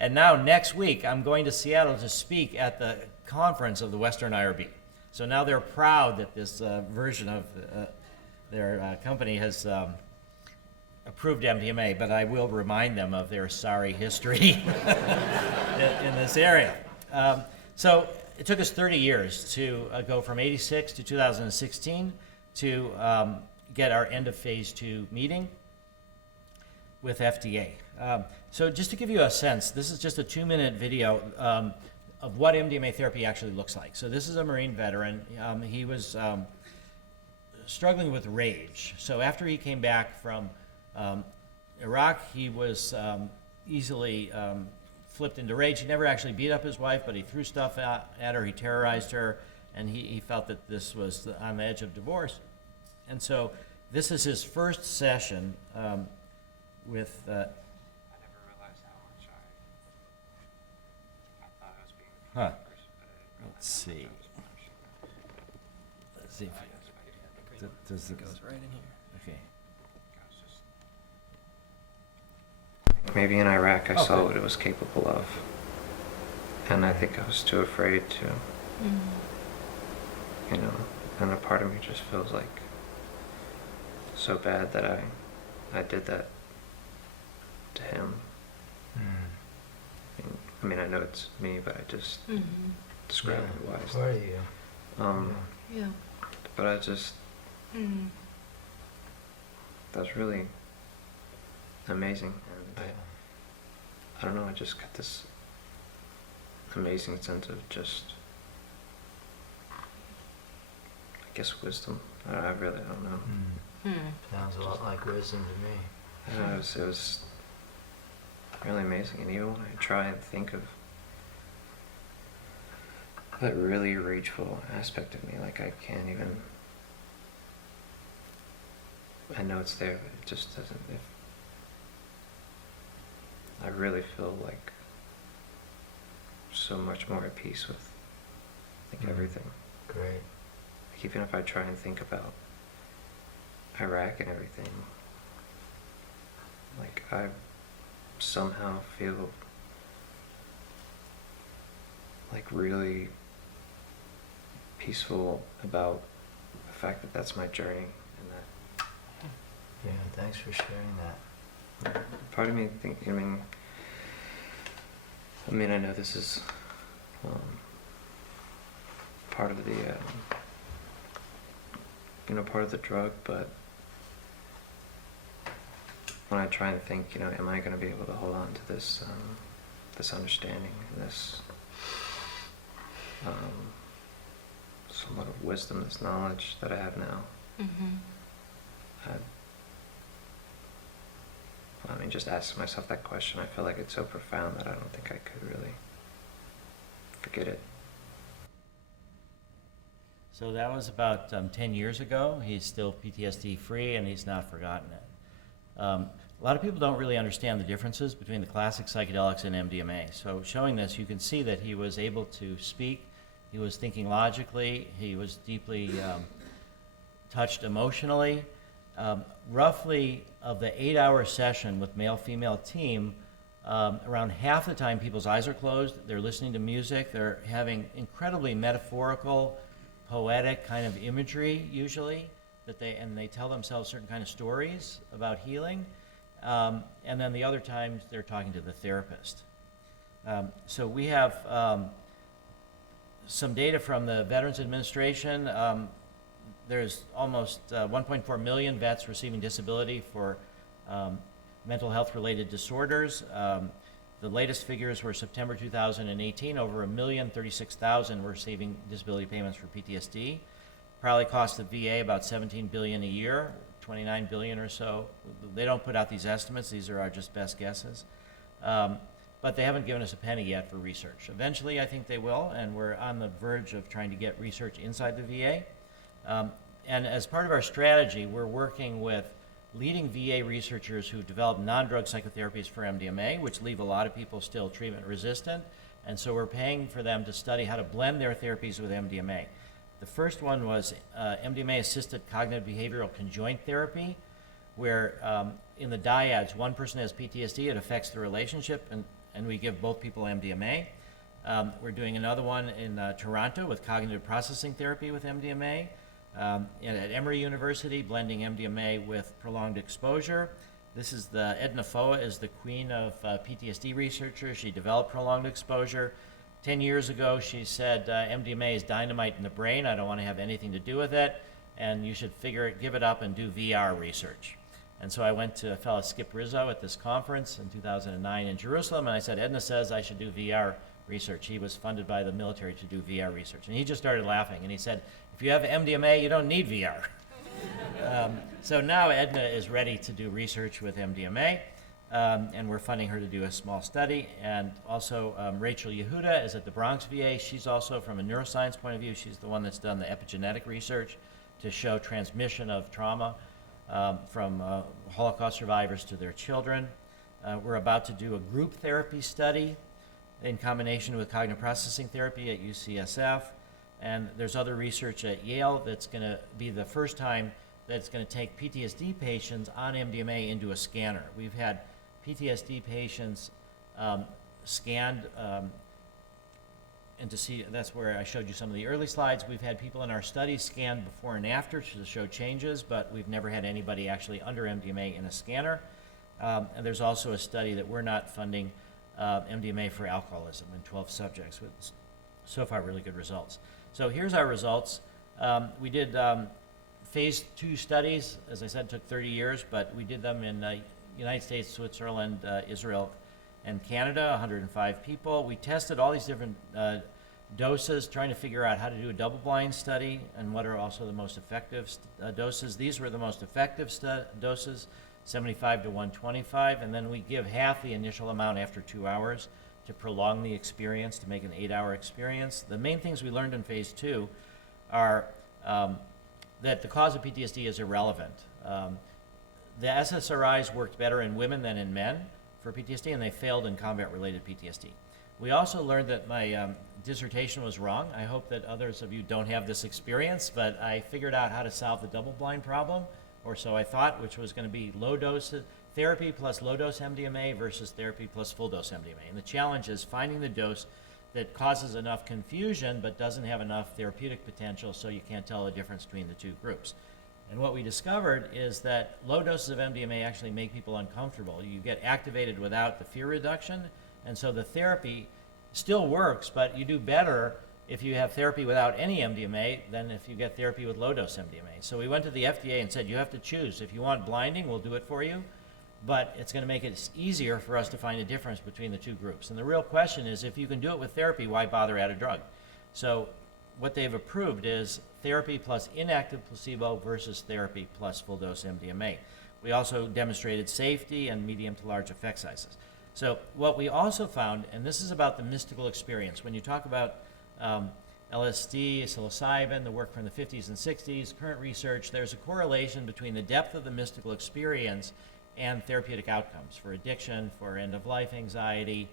And now next week, I'm going to Seattle to speak at the conference of the Western IRB. So now they're proud that this version of their company has approved MDMA, but I will remind them of their sorry history in this area. So it took us 30 years to go from 86 to 2016 to get our end of phase 2 meeting with FDA. So just to give you a sense, this is just a 2-minute video of what MDMA therapy actually looks like. So this is a Marine veteran. He was struggling with rage. So after he came back from Iraq, he was easily flipped into rage. He never actually beat up his wife, but he threw stuff at her, he terrorized her, and he felt that this was on the edge of divorce. And so this is his first session with... I never realized how much I thought I was being a Huh. person, but I didn't Let's see. realize I was punishing. Let's see if does it goes right in here. okay. Maybe in Iraq I saw Okay. what it was capable of, and I think I was too afraid to, you know, and a part of me just feels like so bad that I did that to him. I mean, I know it's me, but I just describe it wisely. Where are you? Yeah. But I just, that's really amazing, and I don't know, I just got this amazing sense of just, I guess, wisdom. I really don't know. Sounds a lot like wisdom to me. I don't know, it was really amazing, and even when I try and think of that really rageful aspect of me, like I can't even, I know it's there, but it just doesn't, I really feel like so much more at peace with, I think, everything. Great. Like, even if I try and think about Iraq and everything, like I somehow feel like really peaceful about the fact that that's my journey, and that Yeah, thanks for sharing that. part of me think, I mean, I know this is part of the, part of the drug, but when I try and think, am I going to be able to hold on to this, this understanding and this somewhat of wisdom, this knowledge that I have now, I mean, just asking myself that question, I feel like it's so profound that I don't think I could really forget it. So that was about 10 years ago. He's still PTSD free, and he's not forgotten it. A lot of people don't really understand the differences between the classic psychedelics and MDMA. So showing this, you can see that he was able to speak, he was thinking logically, he was deeply touched emotionally. Roughly of the 8-hour session with male-female team, around half the time people's eyes are closed, they're listening to music, they're having incredibly metaphorical, poetic kind of imagery usually, and they tell themselves certain kind of stories about healing. And then the other times they're talking to the therapist. So we have some data from the Veterans Administration. There's almost 1.4 million vets receiving disability for mental health related disorders. The latest figures were September 2018, over 1,036,000 were receiving disability payments for PTSD. Probably cost the VA about $17 billion a year, 29 billion or so. They don't put out these estimates, these are our just best guesses. But they haven't given us a penny yet for research. Eventually I think they will, and we're on the verge of trying to get research inside the VA. And as part of our strategy, we're working with leading VA researchers who develop non-drug psychotherapies for MDMA, which leave a lot of people still treatment resistant. And so we're paying for them to study how to blend their therapies with MDMA. The first one was MDMA-assisted cognitive behavioral conjoint therapy, where in the dyads, one person has PTSD, it affects the relationship, and we give both people MDMA. We're doing another one in Toronto with cognitive processing therapy with MDMA. And at Emory University, blending MDMA with prolonged exposure. This is Edna Foa is the queen of PTSD researchers. She developed prolonged exposure. 10 years ago, she said, MDMA is dynamite in the brain. I don't want to have anything to do with it. And you should give it up and do VR research. And so I went to a fellow Skip Rizzo at this conference in 2009 in Jerusalem, and I said, Edna says I should do VR research. He was funded by the military to do VR research. And he just started laughing, and he said, if you have MDMA, you don't need VR. So now Edna is ready to do research with MDMA, and we're funding her to do a small study. And also Rachel Yehuda is at the Bronx VA. She's also, from a neuroscience point of view, she's the one that's done the epigenetic research to show transmission of trauma from Holocaust survivors to their children. We're about to do a group therapy study in combination with cognitive processing therapy at UCSF. And there's other research at Yale that's going to be the first time that's going to take PTSD patients on MDMA into a scanner. We've had PTSD patients scanned, and to see, that's where I showed you some of the early slides. We've had people in our studies scanned before and after to show changes, but we've never had anybody actually under MDMA in a scanner. And there's also a study that we're not funding, MDMA for alcoholism in 12 subjects with so far really good results. So here's our results. We did phase 2 studies. As I said, it took 30 years, but we did them in United States, Switzerland, Israel, and Canada, 105 people. We tested all these different doses, trying to figure out how to do a double-blind study and what are also the most effective doses. These were the most effective doses, 75 to 125, and then we give half the initial amount after 2 hours to prolong the experience, to make an 8-hour experience. The main things we learned in phase 2 are that the cause of PTSD is irrelevant. The SSRIs worked better in women than in men for PTSD, and they failed in combat-related PTSD. We also learned that my dissertation was wrong. I hope that others of you don't have this experience, but I figured out how to solve the double-blind problem, or so I thought, which was going to be low dose therapy plus low-dose MDMA versus therapy plus full-dose MDMA. And the challenge is finding the dose that causes enough confusion but doesn't have enough therapeutic potential so you can't tell the difference between the two groups. And what we discovered is that low doses of MDMA actually make people uncomfortable. You get activated without the fear reduction, and so the therapy still works, but you do better if you have therapy without any MDMA than if you get therapy with low-dose MDMA. So we went to the FDA and said, you have to choose. If you want blinding, we'll do it for you, but it's going to make it easier for us to find a difference between the two groups. And the real question is, if you can do it with therapy, why bother add a drug? So what they've approved is therapy plus inactive placebo versus therapy plus full-dose MDMA. We also demonstrated safety and medium to large effect sizes. So what we also found, and this is about the mystical experience, when you talk about LSD, psilocybin, the work from the 50s and 60s, current research, there's a correlation between the depth of the mystical experience and therapeutic outcomes for addiction, for end-of-life anxiety,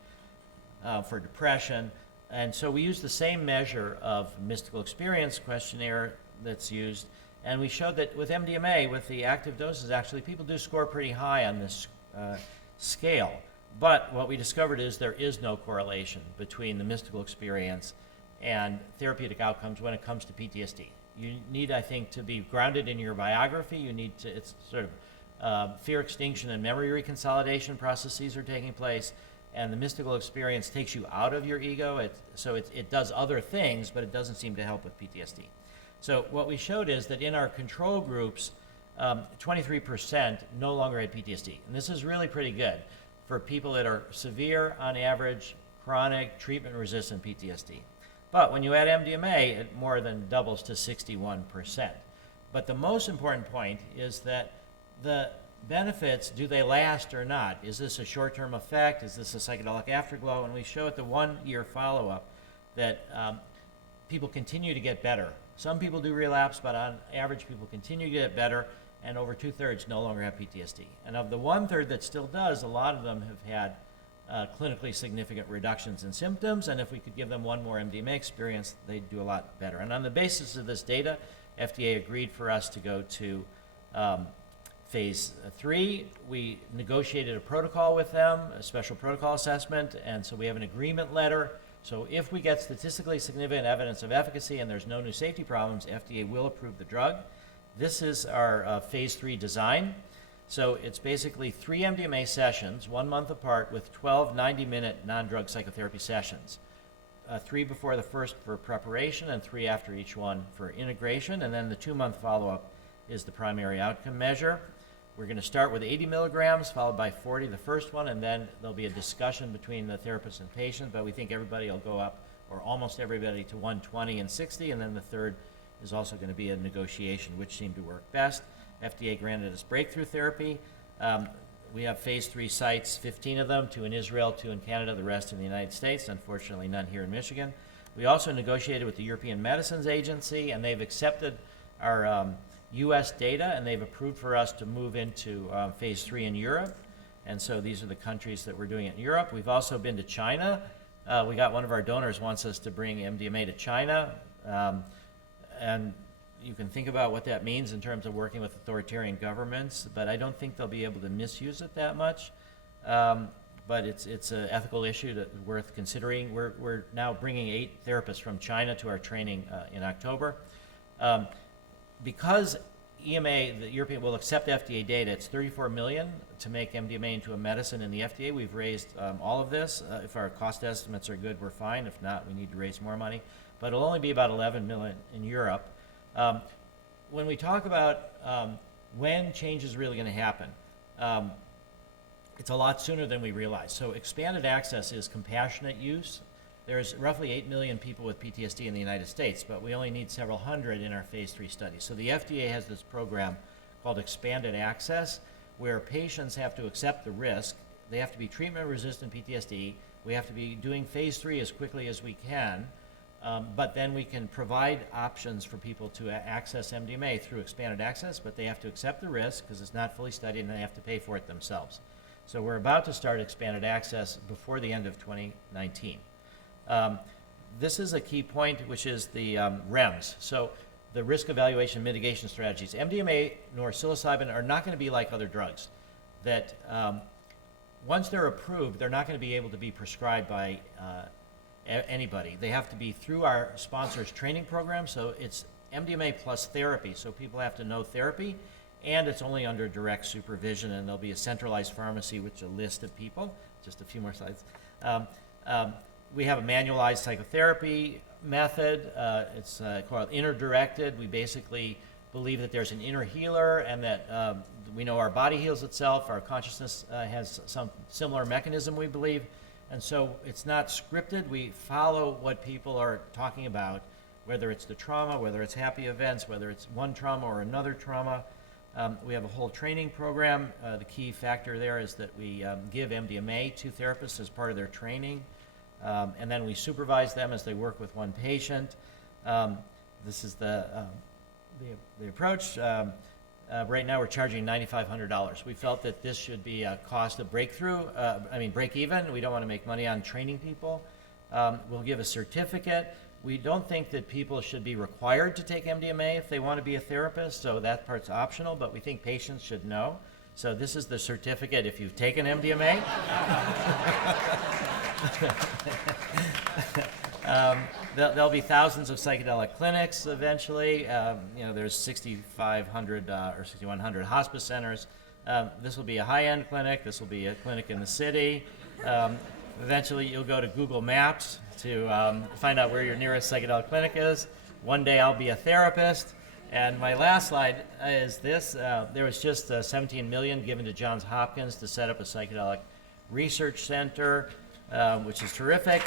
for depression. And so we used the same measure of mystical experience questionnaire that's used, and we showed that with MDMA, with the active doses, actually people do score pretty high on this scale. But what we discovered is there is no correlation between the mystical experience and therapeutic outcomes when it comes to PTSD. You need, I think, to be grounded in your biography. You need to, it's sort of fear extinction and memory reconsolidation processes are taking place, and the mystical experience takes you out of your ego. It does other things, but it doesn't seem to help with PTSD. So what we showed is that in our control groups, 23% no longer had PTSD. And this is really pretty good for people that are severe, on average, chronic, treatment-resistant PTSD. But when you add MDMA, it more than doubles to 61%. But the most important point is that the benefits, do they last or not? Is this a short-term effect? Is this a psychedelic afterglow? And we show at the 1-year follow-up that people continue to get better. Some people do relapse, but on average, people continue to get better. and over 2/3 no longer have PTSD. And of the 1/3 that still does, a lot of them have had clinically significant reductions in symptoms, and if we could give them one more MDMA experience, they'd do a lot better. And on the basis of this data, FDA agreed for us to go to phase 3. We negotiated a protocol with them, a special protocol assessment, and so we have an agreement letter. So if we get statistically significant evidence of efficacy and there's no new safety problems, FDA will approve the drug. This is our phase 3 design. So it's basically 3 MDMA sessions, 1 month apart, with 12 90-minute non-drug psychotherapy sessions. 3 before the first for preparation and 3 after each one for integration. And then the 2-month follow-up is the primary outcome measure. We're going to start with 80 milligrams, followed by 40 the first one, and then there'll be a discussion between the therapist and patient, but we think everybody will go up, or almost everybody, to 120 and 60, and then the third is also going to be a negotiation, which seemed to work best. FDA granted us breakthrough therapy. We have phase 3 sites, 15 of them, 2 in Israel, 2 in Canada, the rest in the United States, unfortunately none here in Michigan. We also negotiated with the European Medicines Agency, and they've accepted our US data, and they've approved for us to move into phase 3 in Europe. And so these are the countries that we're doing it in Europe. We've also been to China. We got one of our donors wants us to bring MDMA to China. And you can think about what that means in terms of working with authoritarian governments, but I don't think they'll be able to misuse it that much. But it's an ethical issue that's worth considering. We're now bringing 8 therapists from China to our training in October. Because EMA, the European, will accept FDA data, it's $34 million to make MDMA into a medicine in the FDA. We've raised all of this. If our cost estimates are good, we're fine. If not, we need to raise more money. But it'll only be about $11 million in Europe. When we talk about when change is really going to happen, it's a lot sooner than we realize. So expanded access is compassionate use. There's roughly 8 million people with PTSD in the United States, but we only need several hundred in our phase 3 study. So the FDA has this program called expanded access, where patients have to accept the risk. They have to be treatment-resistant PTSD. We have to be doing phase 3 as quickly as we can, but then we can provide options for people to access MDMA through expanded access, but they have to accept the risk because it's not fully studied, and they have to pay for it themselves. So we're about to start expanded access before the end of 2019. This is a key point, which is the REMS. So the risk evaluation mitigation strategies. MDMA nor psilocybin are not going to be like other drugs. That once they're approved, they're not going to be able to be prescribed by anybody. They have to be through our sponsors' training program. So it's MDMA plus therapy. So people have to know therapy, and it's only under direct supervision. And there'll be a centralized pharmacy with a list of people. Just a few more slides. We have a manualized psychotherapy method. It's called inner-directed. We basically believe that there's an inner healer, and that we know our body heals itself. Our consciousness has some similar mechanism, we believe. And so it's not scripted. We follow what people are talking about, whether it's the trauma, whether it's happy events, whether it's one trauma or another trauma. We have a whole training program. The key factor there is that we give MDMA to therapists as part of their training. And then we supervise them as they work with one patient. This is the approach. Right now we're charging $9,500. We felt that this should be a cost of break even. We don't want to make money on training people. We'll give a certificate. We don't think that people should be required to take MDMA if they want to be a therapist, so that part's optional, but we think patients should know. So this is the certificate if you've taken MDMA. There'll be thousands of psychedelic clinics eventually. There's 6,500 or 6,100 hospice centers. This will be a high-end clinic. This will be a clinic in the city. Eventually, you'll go to Google Maps to find out where your nearest psychedelic clinic is. One day, I'll be a therapist. And my last slide is this. There was just $17 million given to Johns Hopkins to set up a psychedelic research center, which is terrific.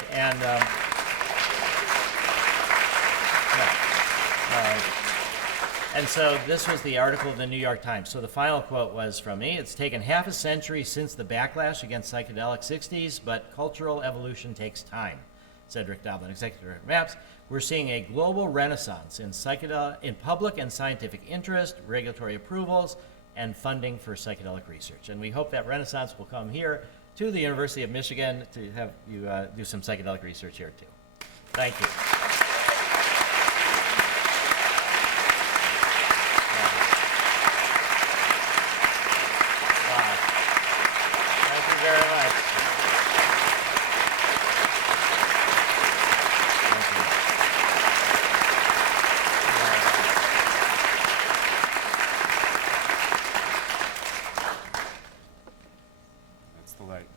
And so this was the article in the New York Times. So the final quote was from me. It's taken half a century since the backlash against psychedelic 60s, but cultural evolution takes time. Cedric Doblin, Executive Director of MAPS, we're seeing a global renaissance in public and scientific interest, regulatory approvals, and funding for psychedelic research. And we hope that renaissance will come here to the University of Michigan to have you do some psychedelic research here too. Thank you. Thank you very much. That's the light.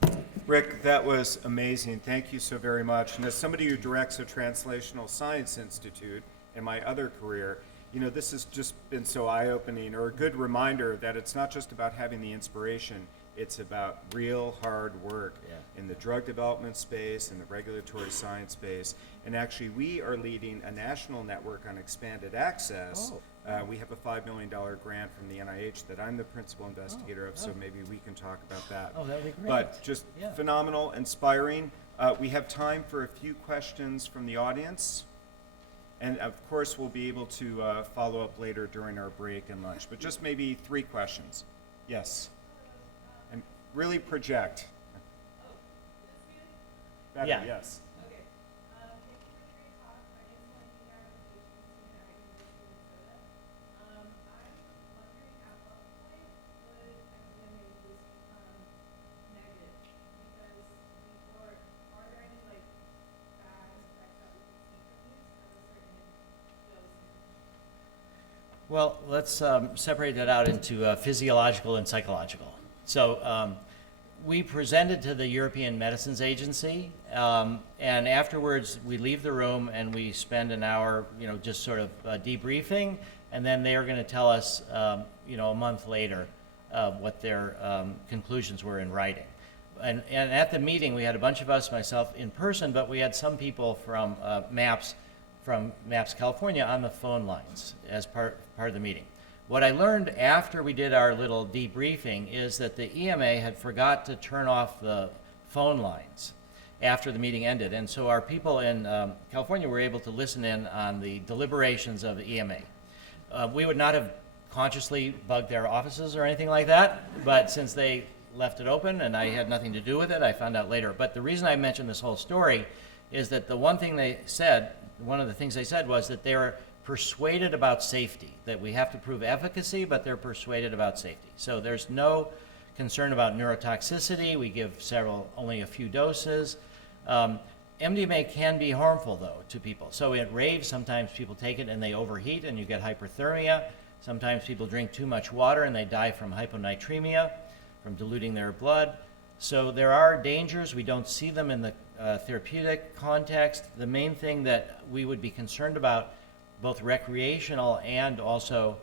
Rick, that was amazing. Thank you so very much. And as somebody who directs a translational science institute in my other career, you know, this has just been so eye-opening, or a good reminder that it's not just about having the inspiration, it's about real hard work in the drug development space, in the regulatory science space. And actually, we are leading a national network on expanded access. We have a $5 million grant from the NIH that I'm the principal investigator of, so maybe we can talk about that. Oh, that would be great. But just phenomenal, inspiring. We have time for a few questions from the audience. And of course, we'll be able to follow up later during our break and lunch. But just maybe 3 questions. Yes. And really project. Better, Yeah. yes. Well, let's separate that out into physiological and psychological. So we presented to the European Medicines Agency, and afterwards we leave the room and we spend an hour, just sort of debriefing, and then they are going to tell us, a month later, what their conclusions were in writing. And at the meeting, we had a bunch of us, myself in person, but we had some people from MAPS California on the phone lines as part of the meeting. What I learned after we did our little debriefing is that the EMA had forgot to turn off the phone lines after the meeting ended. And so our people in California were able to listen in on the deliberations of the EMA. We would not have consciously bugged their offices or anything like that, but since they left it open and I had nothing to do with it, I found out later. But the reason I mentioned this whole story is that one of the things they said was that they were persuaded about safety, that we have to prove efficacy, but they're persuaded about safety. So there's no concern about neurotoxicity. We give only a few doses. MDMA can be harmful, though, to people. So at raves, sometimes people take it and they overheat and you get hyperthermia. Sometimes people drink too much water and they die from hyponatremia, from diluting their blood. So there are dangers. We don't see them in the therapeutic context. The main thing that we would be concerned about, both recreational and also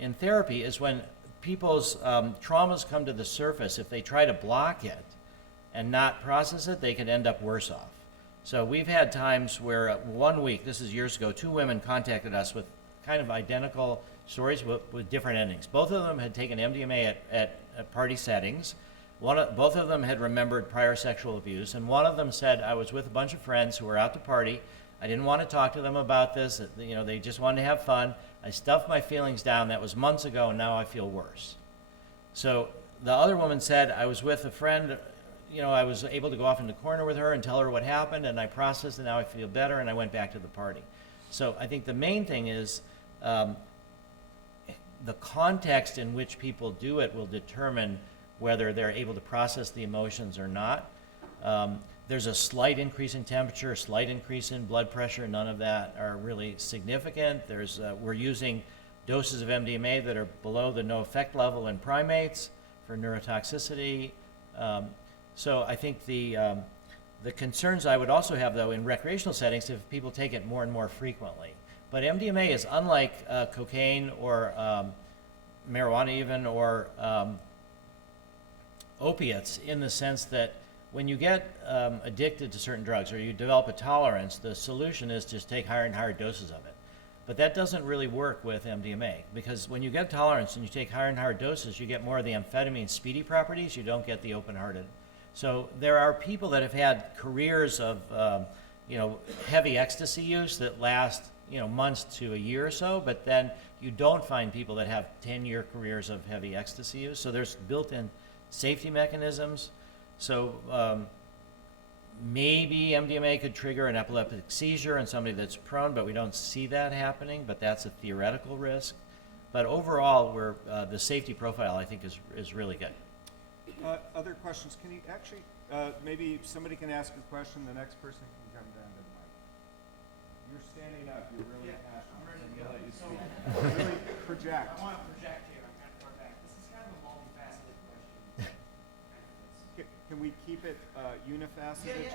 in therapy, is when people's traumas come to the surface. If they try to block it and not process it, they could end up worse off. So we've had times where 1 week, this is years ago, 2 women contacted us with kind of identical stories with different endings. Both of them had taken MDMA at party settings. Both of them had remembered prior sexual abuse, and one of them said, I was with a bunch of friends who were out to party. I didn't want to talk to them about this. They just wanted to have fun. I stuffed my feelings down. That was months ago, and now I feel worse. So the other woman said, I was with a friend. I was able to go off in the corner with her and tell her what happened, and I processed, and now I feel better, and I went back to the party. So I think the main thing is the context in which people do it will determine whether they're able to process the emotions or not. There's a slight increase in temperature, a slight increase in blood pressure. None of that are really significant. We're using doses of MDMA that are below the no effect level in primates for neurotoxicity. So I think the concerns I would also have, though, in recreational settings, if people take it more and more frequently. But MDMA is unlike cocaine or marijuana even, or opiates, in the sense that when you get addicted to certain drugs or you develop a tolerance, the solution is just take higher and higher doses of it. But that doesn't really work with MDMA, because when you get tolerance and you take higher and higher doses, you get more of the amphetamine speedy properties. You don't get the open-hearted So there are people that have had careers of heavy ecstasy use that last months to a year or so, but then you don't find people that have 10-year careers of heavy ecstasy use. So there's built-in safety mechanisms. So maybe MDMA could trigger an epileptic seizure in somebody that's prone, but we don't see that happening, but that's a theoretical risk. But overall, the safety profile, I think, is really good. Other questions? Can you actually, maybe somebody can ask a question, the next person can come down to the mic. You're standing up, you're really passionate. I'm ready to go. Let you speak. Really project. I want to project here. I'm kind of far back. This is kind of a multifaceted question. Can we keep it unifaceted?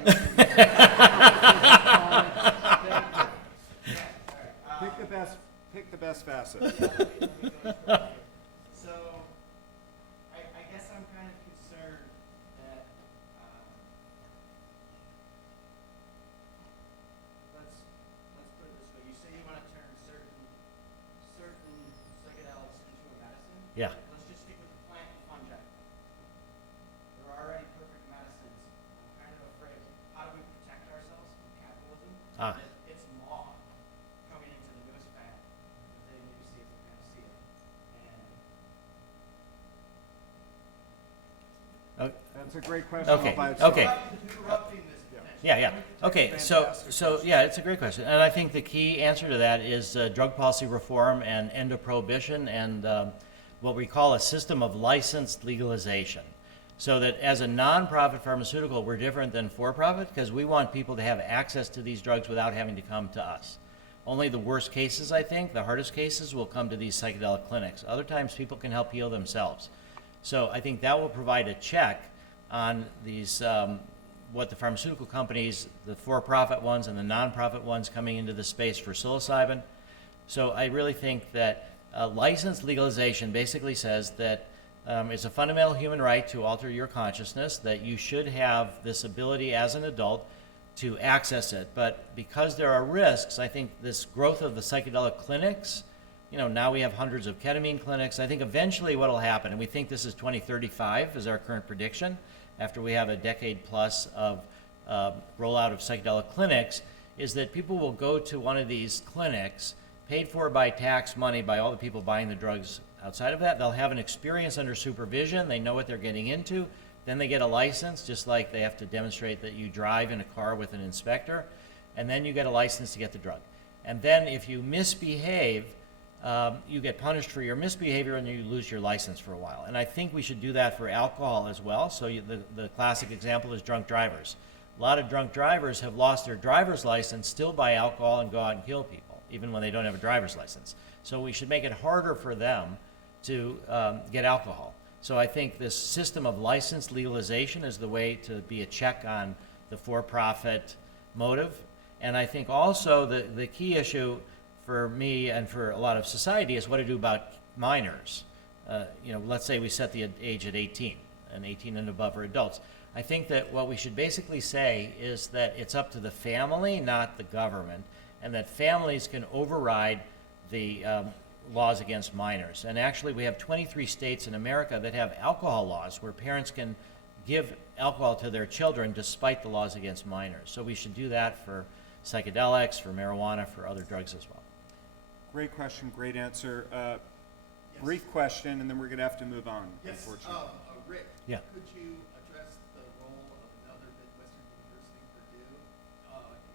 Pick the best facet. So, I guess I'm kind of concerned that let's put it this way. You say you want to turn certain psychedelics into a medicine. Yeah. Let's just stick with the plant and fungi. There are already perfect medicines. I'm kind of afraid. How do we protect ourselves from capitalism? Ah. That it's law coming into the newest fad that they maybe see as a panacea. And That's a great question. Okay, all by itself. okay. interrupting this potential. Yeah. Okay. So yeah, it's a great question, and I think the key answer to that is drug policy reform and end of prohibition, and what we call a system of licensed legalization. So that as a nonprofit pharmaceutical, we're different than for-profit because we want people to have access to these drugs without having to come to us. Only the worst cases, I think, the hardest cases, will come to these psychedelic clinics. Other times, people can help heal themselves. So I think that will provide a check on these, what the pharmaceutical companies, the for-profit ones and the nonprofit ones coming into the space for psilocybin. So I really think that licensed legalization basically says that it's a fundamental human right to alter your consciousness, that you should have this ability as an adult to access it. But because there are risks, I think this growth of the psychedelic clinics, now we have hundreds of ketamine clinics. I think eventually what will happen, and we think this is 2035 is our current prediction, after we have a decade plus of rollout of psychedelic clinics, is that people will go to one of these clinics paid for by tax money by all the people buying the drugs outside of that. They'll have an experience under supervision. They know what they're getting into. Then they get a license, just like they have to demonstrate that you drive in a car with an inspector. And then you get a license to get the drug. And then if you misbehave, you get punished for your misbehavior and you lose your license for a while. And I think we should do that for alcohol as well. So the classic example is drunk drivers. A lot of drunk drivers have lost their driver's license, still buy alcohol and go out and kill people, even when they don't have a driver's license. So we should make it harder for them to get alcohol. So I think this system of license legalization is the way to be a check on the for-profit motive. And I think also the key issue for me and for a lot of society is what to do about minors. Let's say we set the age at 18, and 18 and above are adults. I think that what we should basically say is that it's up to the family, not the government, and that families can override the laws against minors. And actually, we have 23 states in America that have alcohol laws where parents can give alcohol to their children despite the laws against minors. So we should do that for psychedelics, for marijuana, for other drugs as well. Great question, great answer. Brief question, and then we're going to have to move on, unfortunately. Rick, Yeah. could you address the role of another Midwestern university, Purdue,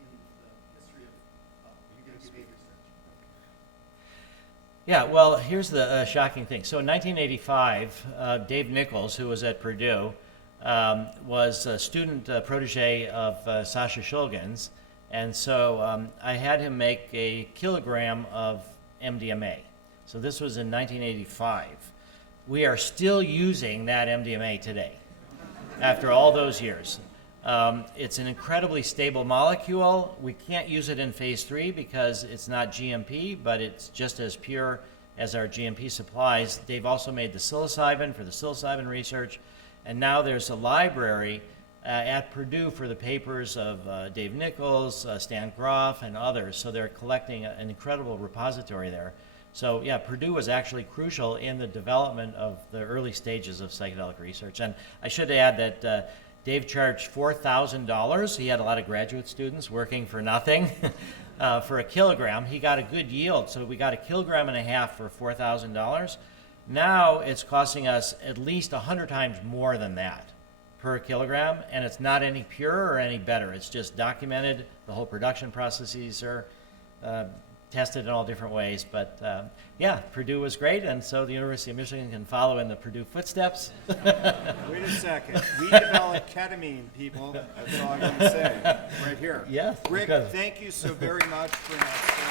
in the history of behavior research? Yeah, well, here's the shocking thing. So in 1985, Dave Nichols, who was at Purdue, was a student protege of Sasha Shulgin's. And so I had him make a kilogram of MDMA. So this was in 1985. We are still using that MDMA today, after all those years. It's an incredibly stable molecule. We can't use it in phase 3 because it's not GMP, but it's just as pure as our GMP supplies. They've also made the psilocybin for the psilocybin research. And now there's a library at Purdue for the papers of Dave Nichols, Stan Groff, and others. So they're collecting an incredible repository there. So yeah, Purdue was actually crucial in the development of the early stages of psychedelic research. And I should add that Dave charged $4,000. He had a lot of graduate students working for nothing for a kilogram. He got a good yield, so we got 1.5 kilograms for $4,000. Now it's costing us at least 100 times more than that per kilogram, and it's not any purer or any better. It's just documented. The whole production processes are tested in all different ways. But yeah, Purdue was great, and so the University of Michigan can follow in the Purdue footsteps. Wait a second. We developed ketamine, people. That's all I'm going to say right here. Yes, Rick, because- thank you so very much for that.